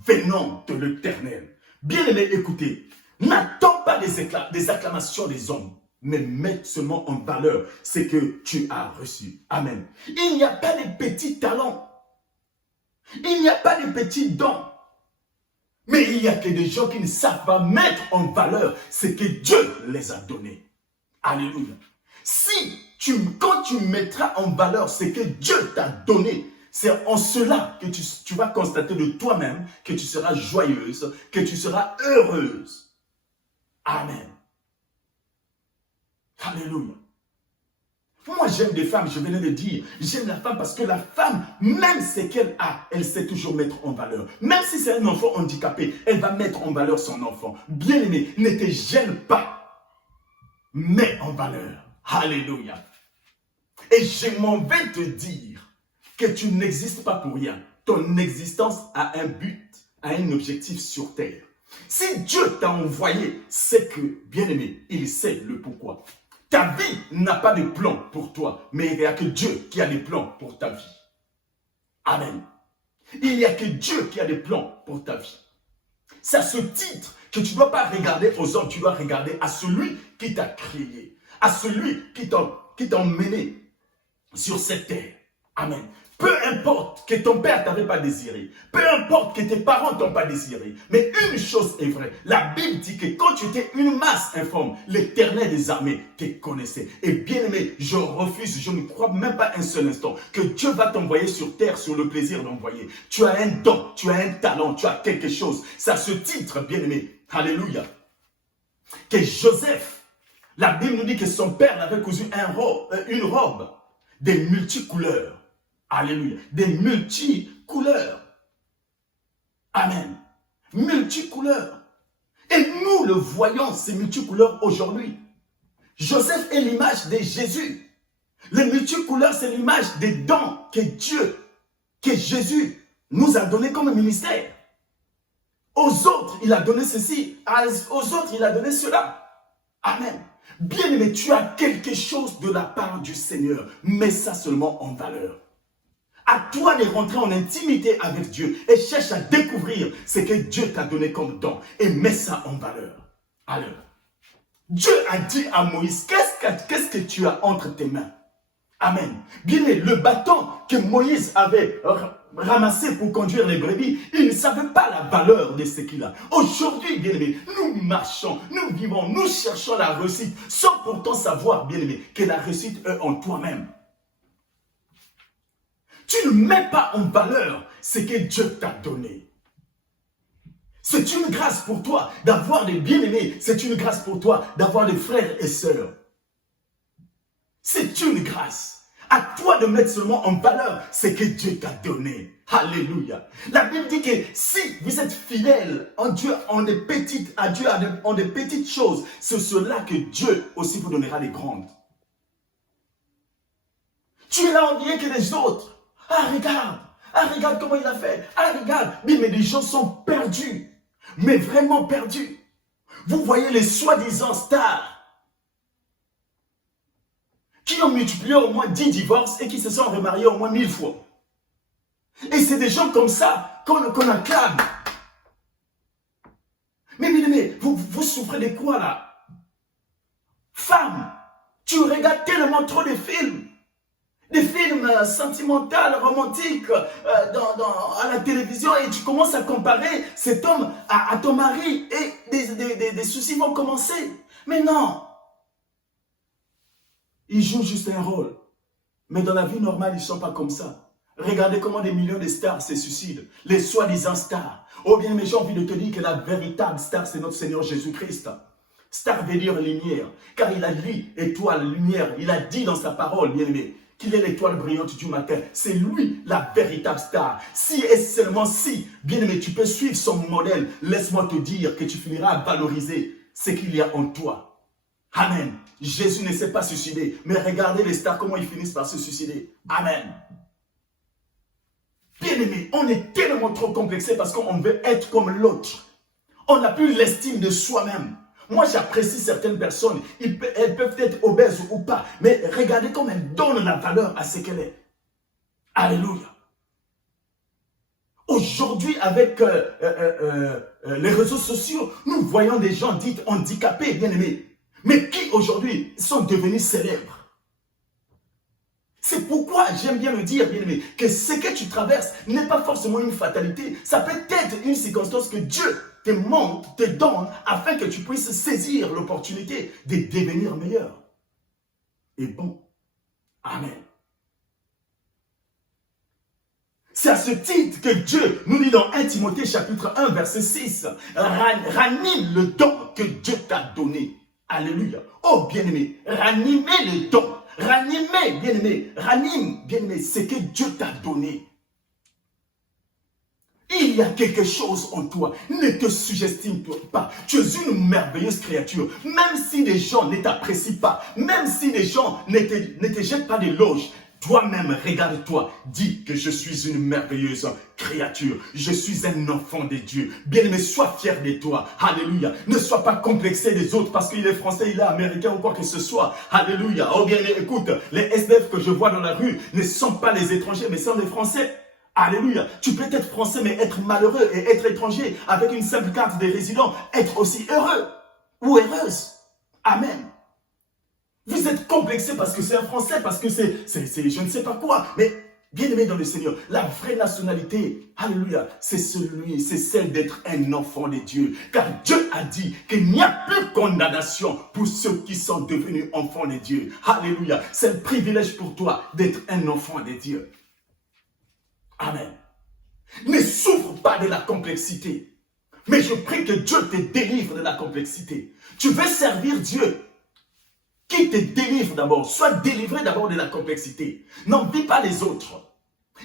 venant de l'Éternel. Bien-aimé, écoutez, n'attends pas des acclamations des hommes, mais mets seulement en valeur ce que tu as reçu. Amen. Il n'y a pas de petits talents. Il n'y a pas de petits dons. Mais il n'y a que des gens qui ne savent pas mettre en valeur ce que Dieu les a donnés. Alléluia. Quand tu mettras en valeur ce que Dieu t'a donné, c'est en cela que tu vas constater de toi-même que tu seras joyeuse, que tu seras heureuse. Amen. Alléluia. Moi, j'aime des femmes, je venais de dire, j'aime la femme parce que la femme, même ce qu'elle a, elle sait toujours mettre en valeur. Même si c'est un enfant handicapé, elle va mettre en valeur son enfant. Bien-aimé, ne te gêne pas. Mets en valeur. Alléluia. Et je m'en vais te dire que tu n'existes pas pour rien. Ton existence a un but, a un objectif sur terre. Si Dieu t'a envoyé, c'est que, bien-aimé, il sait le pourquoi. Ta vie n'a pas de plan pour toi, mais il n'y a que Dieu qui a des plans pour ta vie. Amen. Il n'y a que Dieu qui a des plans pour ta vie. C'est à ce titre que tu ne dois pas regarder aux hommes, tu dois regarder à celui qui t'a créé, à celui qui t'a emmené sur cette terre. Amen. Peu importe que ton père ne t'avait pas désiré, peu importe que tes parents ne t'ont pas désiré, mais une chose est vraie, la Bible dit que quand tu étais une masse informe, l'Éternel des armées te connaissait. Et bien aimé, je refuse, je ne crois même pas un seul instant que Dieu va t'envoyer sur terre sur le plaisir d'envoyer. Tu as un don, tu as un talent, tu as quelque chose. C'est à ce titre, bien aimé, alléluia, que Joseph, la Bible nous dit que son père avait cousu une robe des multicouleurs. Alléluia. Des multicouleurs. Amen. Multicouleurs. Et nous le voyons, ces multicouleurs aujourd'hui. Joseph est l'image de Jésus. Les multicouleurs, c'est l'image des dons que Dieu, que Jésus nous a donné comme ministère. Aux autres, il a donné ceci. Aux autres, il a donné cela. Amen. Bien-aimé, tu as quelque chose de la part du Seigneur. Mets ça seulement en valeur. À toi de rentrer en intimité avec Dieu et cherche à découvrir ce que Dieu t'a donné comme don et mets ça en valeur. Alors, Dieu a dit à Moïse, qu'est-ce que tu as entre tes mains? Amen. Bien aimé, le bâton que Moïse avait ramassé pour conduire les brebis, il ne savait pas la valeur de ce qu'il a. Aujourd'hui, bien aimé, nous marchons, nous vivons, nous cherchons la réussite sans pourtant savoir, bien aimé, que la réussite est en toi-même. Tu ne mets pas en valeur ce que Dieu t'a donné. C'est une grâce pour toi d'avoir des bien-aimés. C'est une grâce pour toi d'avoir des frères et sœurs. C'est une grâce. À toi de mettre seulement en valeur ce que Dieu t'a donné. Alléluia. La Bible dit que si vous êtes fidèles en Dieu, en des petites choses, c'est cela que Dieu aussi vous donnera des grandes. Tu es là en bien que les autres. Regarde comment il a fait. Regarde. Mais les gens sont perdus. Mais vraiment perdus. Vous voyez les soi-disant stars qui ont multiplié au moins 10 divorces et qui se sont remariés au moins 1000 fois. Et c'est des gens comme ça qu'on acclame. Mais vous souffrez de quoi là? Femme, tu regardes tellement trop de films. Des films sentimentaux, romantiques à la télévision et tu commences à comparer cet homme à ton mari et des soucis vont commencer. Mais non. Ils jouent juste un rôle. Mais dans la vie normale, ils ne sont pas comme ça. Regardez comment des millions de stars se suicident. Les soi-disant stars. Oh bien, mais j'ai envie de te dire que la véritable star, c'est notre Seigneur Jésus-Christ. Star veut dire lumière. Car il a dit étoile, lumière. Il a dit dans sa parole, bien aimé, qu'il est l'étoile brillante du matin. C'est lui la véritable star. Si et seulement si, bien aimé, tu peux suivre son modèle, laisse-moi te dire que tu finiras à valoriser ce qu'il y a en toi. Amen. Jésus ne s'est pas suicidé. Mais regardez les stars, comment ils finissent par se suicider. Amen. Bien aimé, on est tellement trop complexé parce qu'on veut être comme l'autre. On n'a plus l'estime de soi-même. Moi, j'apprécie certaines personnes. Elles peuvent être obèses ou pas. Mais regardez comme elles donnent la valeur à ce qu'elle est. Alléluia. Aujourd'hui, avec les réseaux sociaux, nous voyons des gens dits handicapés, bien aimés. Mais qui aujourd'hui sont devenus célèbres. C'est pourquoi j'aime bien le dire, bien aimé, que ce que tu traverses n'est pas forcément une fatalité. Ça peut être une circonstance que Dieu te montre, te donne, afin que tu puisses saisir l'opportunité de devenir meilleur. Et bon, amen. C'est à ce titre que Dieu nous dit dans 1 Timothée chapitre 1 verset 6, ranime le don que Dieu t'a donné. Alléluia. Oh bien-aimé, ranimez le don. Ranimez, bien-aimé. Ranime, bien-aimé, ce que Dieu t'a donné. Il y a quelque chose en toi. Ne te sugestime pas. Tu es une merveilleuse créature. Même si les gens ne t'apprécient pas, même si les gens ne te jettent pas d'éloges, toi-même, regarde-toi. Dis que je suis une merveilleuse créature. Je suis un enfant de Dieu. Bien-aimé, sois fier de toi. Alléluia. Ne sois pas complexé des autres parce qu'il est français, il est américain ou quoi que ce soit. Alléluia. Oh bien, écoute, les SDF que je vois dans la rue ne sont pas les étrangers, mais sont les Français. Alléluia. Tu peux être français, mais être malheureux et être étranger avec une simple carte de résident, être aussi heureux ou heureuse. Amen. Vous êtes complexé parce que c'est un français, parce que c'est je ne sais pas quoi. Mais bien aimé dans le Seigneur, la vraie nationalité, alléluia, c'est celle d'être un enfant de Dieu. Car Dieu a dit qu'il n'y a plus de condamnation pour ceux qui sont devenus enfants de Dieu. Alléluia. C'est un privilège pour toi d'être un enfant de Dieu. Amen. Ne souffre pas de la complexité. Mais je prie que Dieu te délivre de la complexité. Tu veux servir Dieu. Qui te délivre d'abord. Sois délivré d'abord de la complexité. N'envie pas les autres.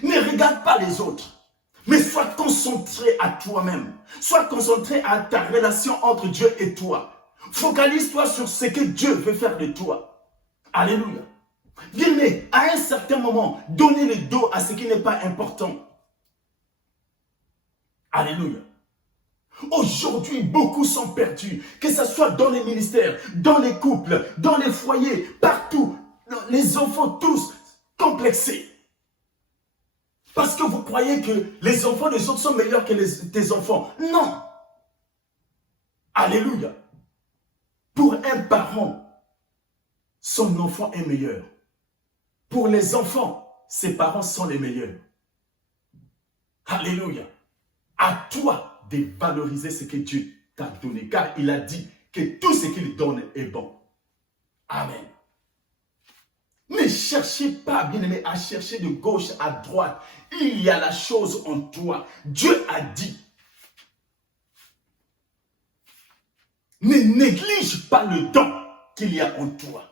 Ne regarde pas les autres. Mais sois concentré à toi-même. Sois concentré à ta relation entre Dieu et toi. Focalise-toi sur ce que Dieu veut faire de toi. Alléluia. Bien-aimé, à un certain moment, donnez le dos à ce qui n'est pas important. Alléluia. Aujourd'hui, beaucoup sont perdus, que ce soit dans les ministères, dans les couples, dans les foyers, partout. Les enfants tous complexés. Parce que vous croyez que les enfants des autres sont meilleurs que tes enfants. Non. Alléluia. Pour un parent, son enfant est meilleur. Pour les enfants, ses parents sont les meilleurs. Alléluia. À toi de valoriser ce que Dieu t'a donné, car il a dit que tout ce qu'il donne est bon. Amen. Ne cherchez pas, bien-aimé, à chercher de gauche à droite. Il y a la chose en toi. Dieu a dit. Ne néglige pas le don qu'il y a en toi.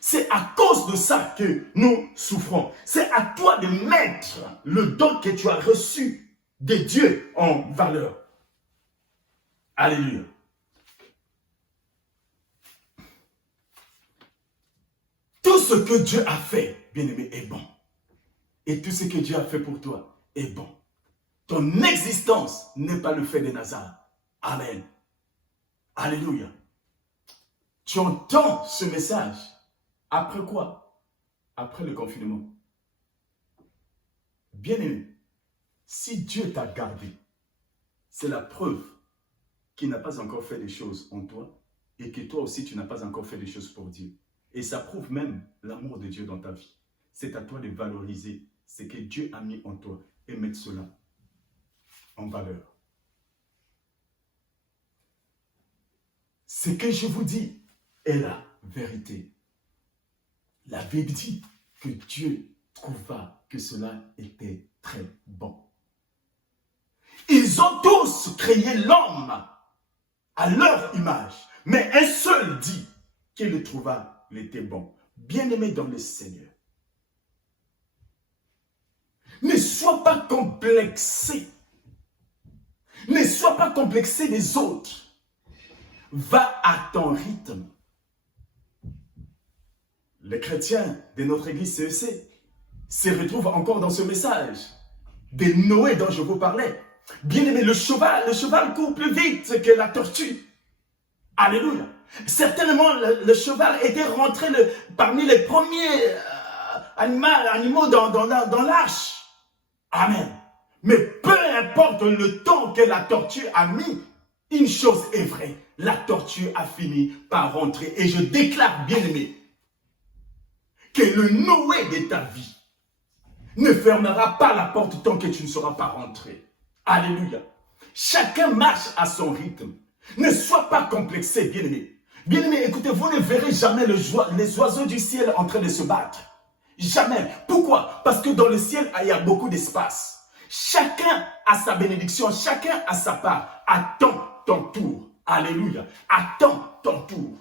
C'est à cause de ça que nous souffrons. C'est à toi de mettre le don que tu as reçu de Dieu en valeur. Alléluia. Tout ce que Dieu a fait, bien-aimé, est bon. Et tout ce que Dieu a fait pour toi est bon. Ton existence n'est pas le fait de Nazareth. Amen. Alléluia. Tu entends ce message. Après quoi? Après le confinement. Bien-aimé, si Dieu t'a gardé, c'est la preuve qu'il n'a pas encore fait des choses en toi et que toi aussi tu n'as pas encore fait des choses pour Dieu. Et ça prouve même l'amour de Dieu dans ta vie. C'est à toi de valoriser ce que Dieu a mis en toi et mettre cela en valeur. Ce que je vous dis est la vérité. La Bible dit que Dieu trouva que cela était très bon. Ils ont tous créé l'homme à leur image, mais un seul dit qu'il le trouva, il était bon. Bien-aimé dans le Seigneur, ne sois pas complexé. Ne sois pas complexé des autres. Va à ton rythme. Les chrétiens de notre église CEC se retrouvent encore dans ce message de Noé dont je vous parlais. Bien-aimé, le cheval court plus vite que la tortue. Alléluia. Certainement, le cheval était rentré parmi les premiers animaux dans l'arche. Amen. Mais peu importe le temps que la tortue a mis, une chose est vraie. La tortue a fini par rentrer. Et je déclare, bien-aimé, que le Noé de ta vie ne fermera pas la porte tant que tu ne seras pas rentré. Alléluia. Chacun marche à son rythme. Ne sois pas complexé, bien-aimé. Bien-aimé, écoutez, vous ne verrez jamais les oiseaux du ciel en train de se battre. Jamais. Pourquoi? Parce que dans le ciel, il y a beaucoup d'espace. Chacun a sa bénédiction, chacun a sa part. Attends ton tour. Alléluia. Attends ton tour.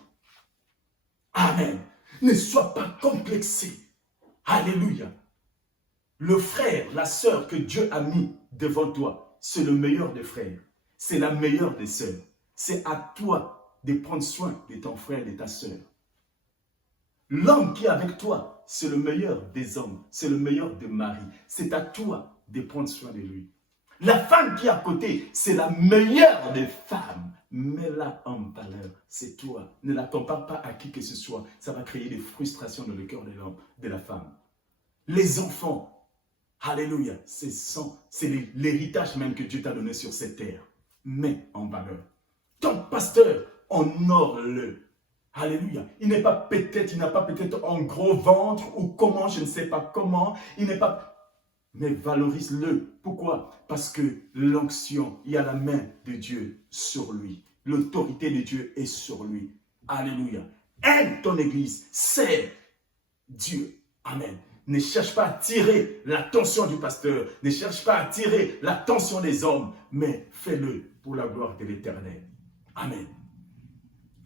Amen. Ne sois pas complexé. Alléluia. Le frère, la sœur que Dieu a mis devant toi, c'est le meilleur des frères. C'est la meilleure des sœurs. C'est à toi de prendre soin de ton frère et de ta sœur. L'homme qui est avec toi, c'est le meilleur des hommes. C'est le meilleur des maris. C'est à toi de prendre soin de lui. La femme qui est à côté, c'est la meilleure des femmes. Mets-la en valeur. C'est toi. Ne la compare pas à qui que ce soit. Ça va créer des frustrations dans le cœur de l'homme, de la femme. Les enfants, alléluia, c'est l'héritage même que Dieu t'a donné sur cette terre. Mets en valeur. Ton pasteur, honore-le. Alléluia. Il n'a pas peut-être un gros ventre ou comment, je ne sais pas comment. Il n'est pas... Mais valorise-le. Pourquoi? Parce que l'onction, il y a la main de Dieu sur lui. L'autorité de Dieu est sur lui. Alléluia. Aime ton église. C'est Dieu. Amen. Ne cherche pas à attirer l'attention du pasteur. Ne cherche pas à attirer l'attention des hommes. Mais fais-le pour la gloire de l'Éternel. Amen.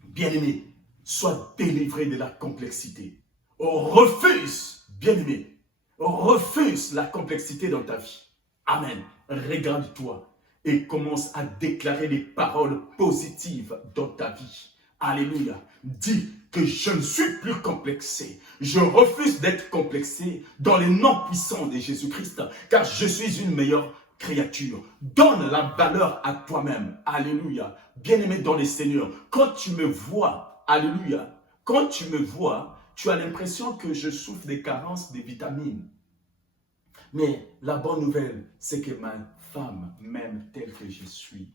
Bien-aimé, sois délivré de la complexité. Refuse, bien-aimé, refuse la complexité dans ta vie. Amen. Regarde-toi et commence à déclarer des paroles positives dans ta vie. Alléluia. Dis que je ne suis plus complexé. Je refuse d'être complexé dans le nom puissant de Jésus-Christ, car je suis une meilleure créature. Donne la valeur à toi-même. Alléluia. Bien-aimé dans le Seigneur, quand tu me vois, alléluia, quand tu me vois, tu as l'impression que je souffre des carences de vitamines. Mais la bonne nouvelle, c'est que ma femme m'aime telle que je suis.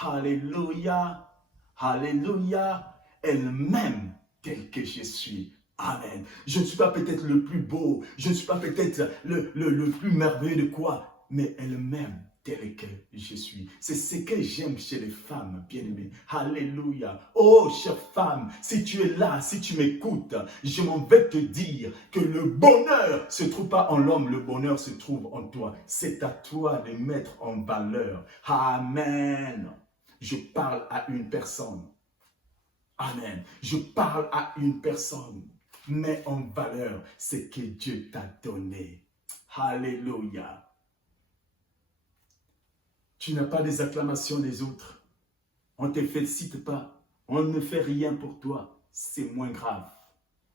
Alléluia. Alléluia. Elle m'aime tel que je suis. Amen. Je ne suis pas peut-être le plus beau. Je ne suis pas peut-être le plus merveilleux de quoi. Mais elle m'aime tel que je suis. C'est ce que j'aime chez les femmes bien-aimées. Alléluia. Oh, chère femme, si tu es là, si tu m'écoutes, je m'en vais te dire que le bonheur ne se trouve pas en l'homme, le bonheur se trouve en toi. C'est à toi de mettre en valeur. Amen. Je parle à une personne. Amen. Je parle à une personne. Mets en valeur ce que Dieu t'a donné. Alléluia. Tu n'as pas des acclamations des autres. On ne te félicite pas. On ne fait rien pour toi. C'est moins grave.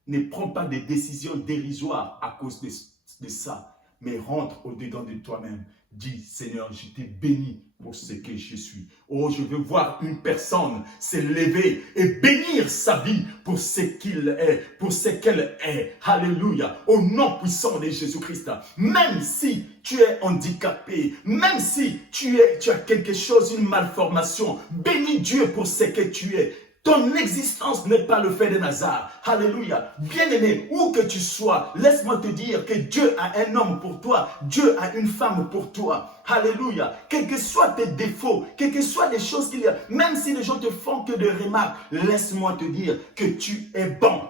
Ne prends pas des décisions dérisoires à cause de ça. Mais rentre au-dedans de toi-même. Dis, Seigneur, je t'ai béni pour ce que je suis. Oh, je veux voir une personne se lever et bénir sa vie pour ce qu'il est, pour ce qu'elle est. Alléluia. Au nom puissant de Jésus-Christ. Même si tu es handicapé, même si tu as quelque chose, une malformation, bénis Dieu pour ce que tu es. Ton existence n'est pas le fait d'un hasard. Alléluia. Bien-aimé, où que tu sois, laisse-moi te dire que Dieu a un homme pour toi. Dieu a une femme pour toi. Alléluia. Quels que soient tes défauts, quelles que soient les choses qu'il y a, même si les gens te font que des remarques, laisse-moi te dire que tu es bon.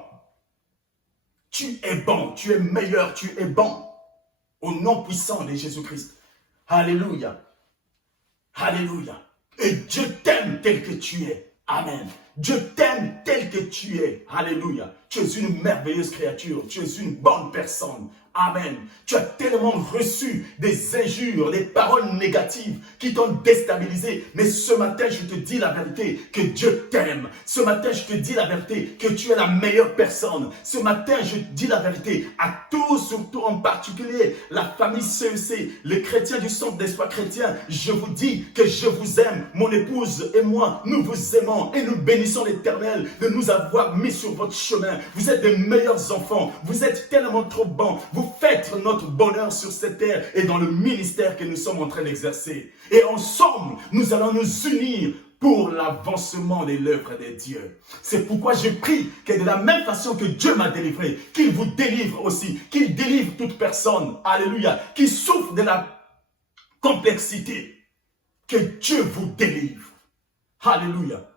Tu es bon, tu es meilleur, tu es bon. Au nom puissant de Jésus-Christ. Alléluia. Alléluia. Et Dieu t'aime tel que tu es. Amen. Dieu t'aime tel que tu es. Alléluia. Tu es une merveilleuse créature. Tu es une bonne personne. Amen. Tu as tellement reçu des injures, des paroles négatives qui t'ont déstabilisé. Mais ce matin, je te dis la vérité, que Dieu t'aime. Ce matin, je te dis la vérité, que tu es la meilleure personne. Ce matin, je dis la vérité à tous, surtout en particulier la famille CEC, les chrétiens du Centre d'Espoir Chrétien. Je vous dis que je vous aime. Mon épouse et moi, nous vous aimons et nous bénissons l'Éternel de nous avoir mis sur votre chemin. Vous êtes des meilleurs enfants. Vous êtes tellement trop bons. Vous faites notre bonheur sur cette terre et dans le ministère que nous sommes en train d'exercer. Et ensemble, nous allons nous unir pour l'avancement de l'œuvre de Dieu. C'est pourquoi je prie que de la même façon que Dieu m'a délivré, qu'il vous délivre aussi, qu'il délivre toute personne, alléluia, qui souffre de la complexité. Que Dieu vous délivre. Alléluia.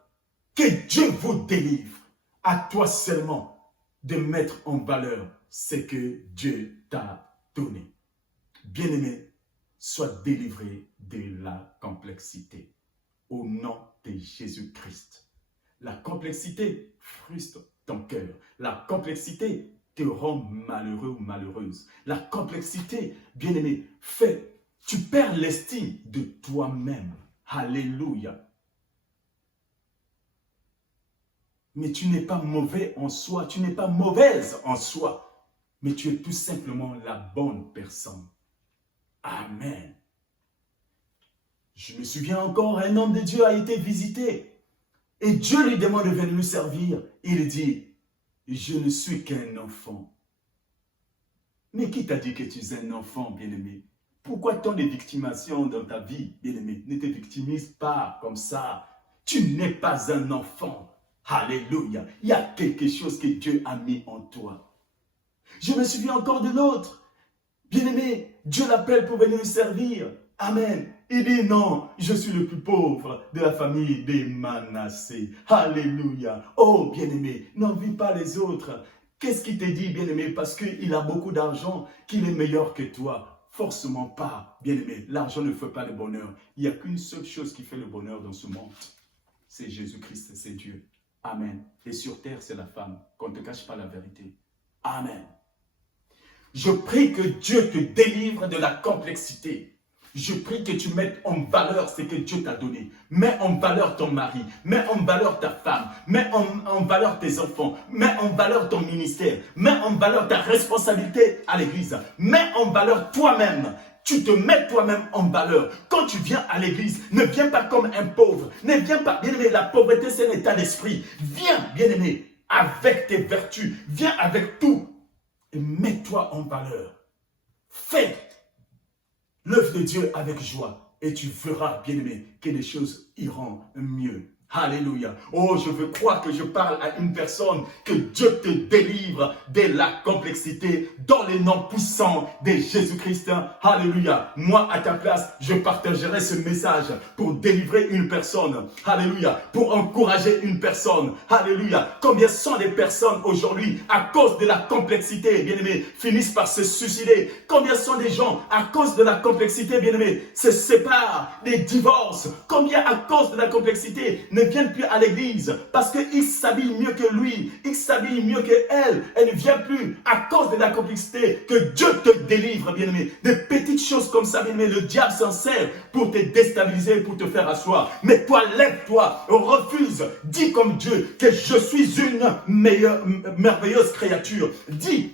Que Dieu vous délivre. À toi seulement de mettre en valeur ce que Dieu t'a donné. Bien-aimé, sois délivré de la complexité. Au nom de Jésus-Christ. La complexité frustre ton cœur. La complexité te rend malheureux ou malheureuse. La complexité, bien-aimé, fait Tu perds l'estime de toi-même. Alléluia. Mais tu n'es pas mauvais en soi, tu n'es pas mauvaise en soi, mais tu es tout simplement la bonne personne. Amen. Je me souviens encore, un homme de Dieu a été visité et Dieu lui demande de venir nous servir. Il dit, je ne suis qu'un enfant. Mais qui t'a dit que tu es un enfant, bien-aimé? Pourquoi tant de victimations dans ta vie, bien-aimé? Ne te victimise pas comme ça. Tu n'es pas un enfant. Alléluia. Il y a quelque chose que Dieu a mis en toi. Je me souviens encore de l'autre. Bien-aimé, Dieu l'appelle pour venir nous servir. Amen. Il dit non, je suis le plus pauvre de la famille des Manassé. Alléluia. Oh, bien-aimé, n'envie pas les autres. Qu'est-ce qu'il te dit, bien-aimé? Parce qu'il a beaucoup d'argent, qu'il est meilleur que toi. Forcément pas, bien-aimé. L'argent ne fait pas le bonheur. Il n'y a qu'une seule chose qui fait le bonheur dans ce monde. C'est Jésus-Christ, c'est Dieu. Amen. Et sur terre, c'est la femme. Qu'on ne te cache pas la vérité. Amen. Je prie que Dieu te délivre de la complexité. Je prie que tu mettes en valeur ce que Dieu t'a donné. Mets en valeur ton mari. Mets en valeur ta femme. Mets en valeur tes enfants. Mets en valeur ton ministère. Mets en valeur ta responsabilité à l'église. Mets en valeur toi-même. Tu te mets toi-même en valeur. Quand tu viens à l'église, ne viens pas comme un pauvre. Ne viens pas, bien-aimé, la pauvreté c'est un état d'esprit. Viens, bien-aimé, avec tes vertus. Viens avec tout. Et mets-toi en valeur. Fais l'œuvre de Dieu avec joie et tu verras, bien-aimé, que les choses iront mieux. Alléluia. Oh, je veux croire que je parle à une personne, que Dieu te délivre de la complexité dans les noms puissants de Jésus-Christ. Alléluia. Moi, à ta place, je partagerai ce message pour délivrer une personne. Alléluia. Pour encourager une personne. Alléluia. Combien sont les personnes aujourd'hui, à cause de la complexité, bien-aimé, finissent par se suicider? Combien sont des gens, à cause de la complexité, bien-aimé, se séparent, des divorces? Combien, à cause de la complexité, ne viennent plus à l'église parce qu'il s'habille mieux que lui, il s'habille mieux qu'elle, elle ne vient plus à cause de la complexité. Que Dieu te délivre, bien-aimé. Des petites choses comme ça, bien-aimé, le diable s'en sert pour te déstabiliser, pour te faire asseoir. Mais toi, lève-toi, refuse, dis comme Dieu que je suis une merveilleuse créature. Dis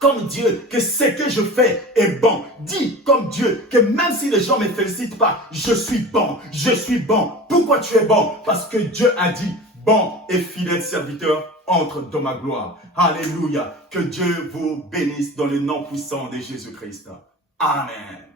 comme Dieu que ce que je fais est bon. Dis comme Dieu que même si les gens ne me félicitent pas, je suis bon, je suis bon. Pourquoi tu es bon? Parce que Dieu a dit, bon et fidèle serviteur, entre dans ma gloire. Alléluia. Que Dieu vous bénisse dans le nom puissant de Jésus-Christ. Amen.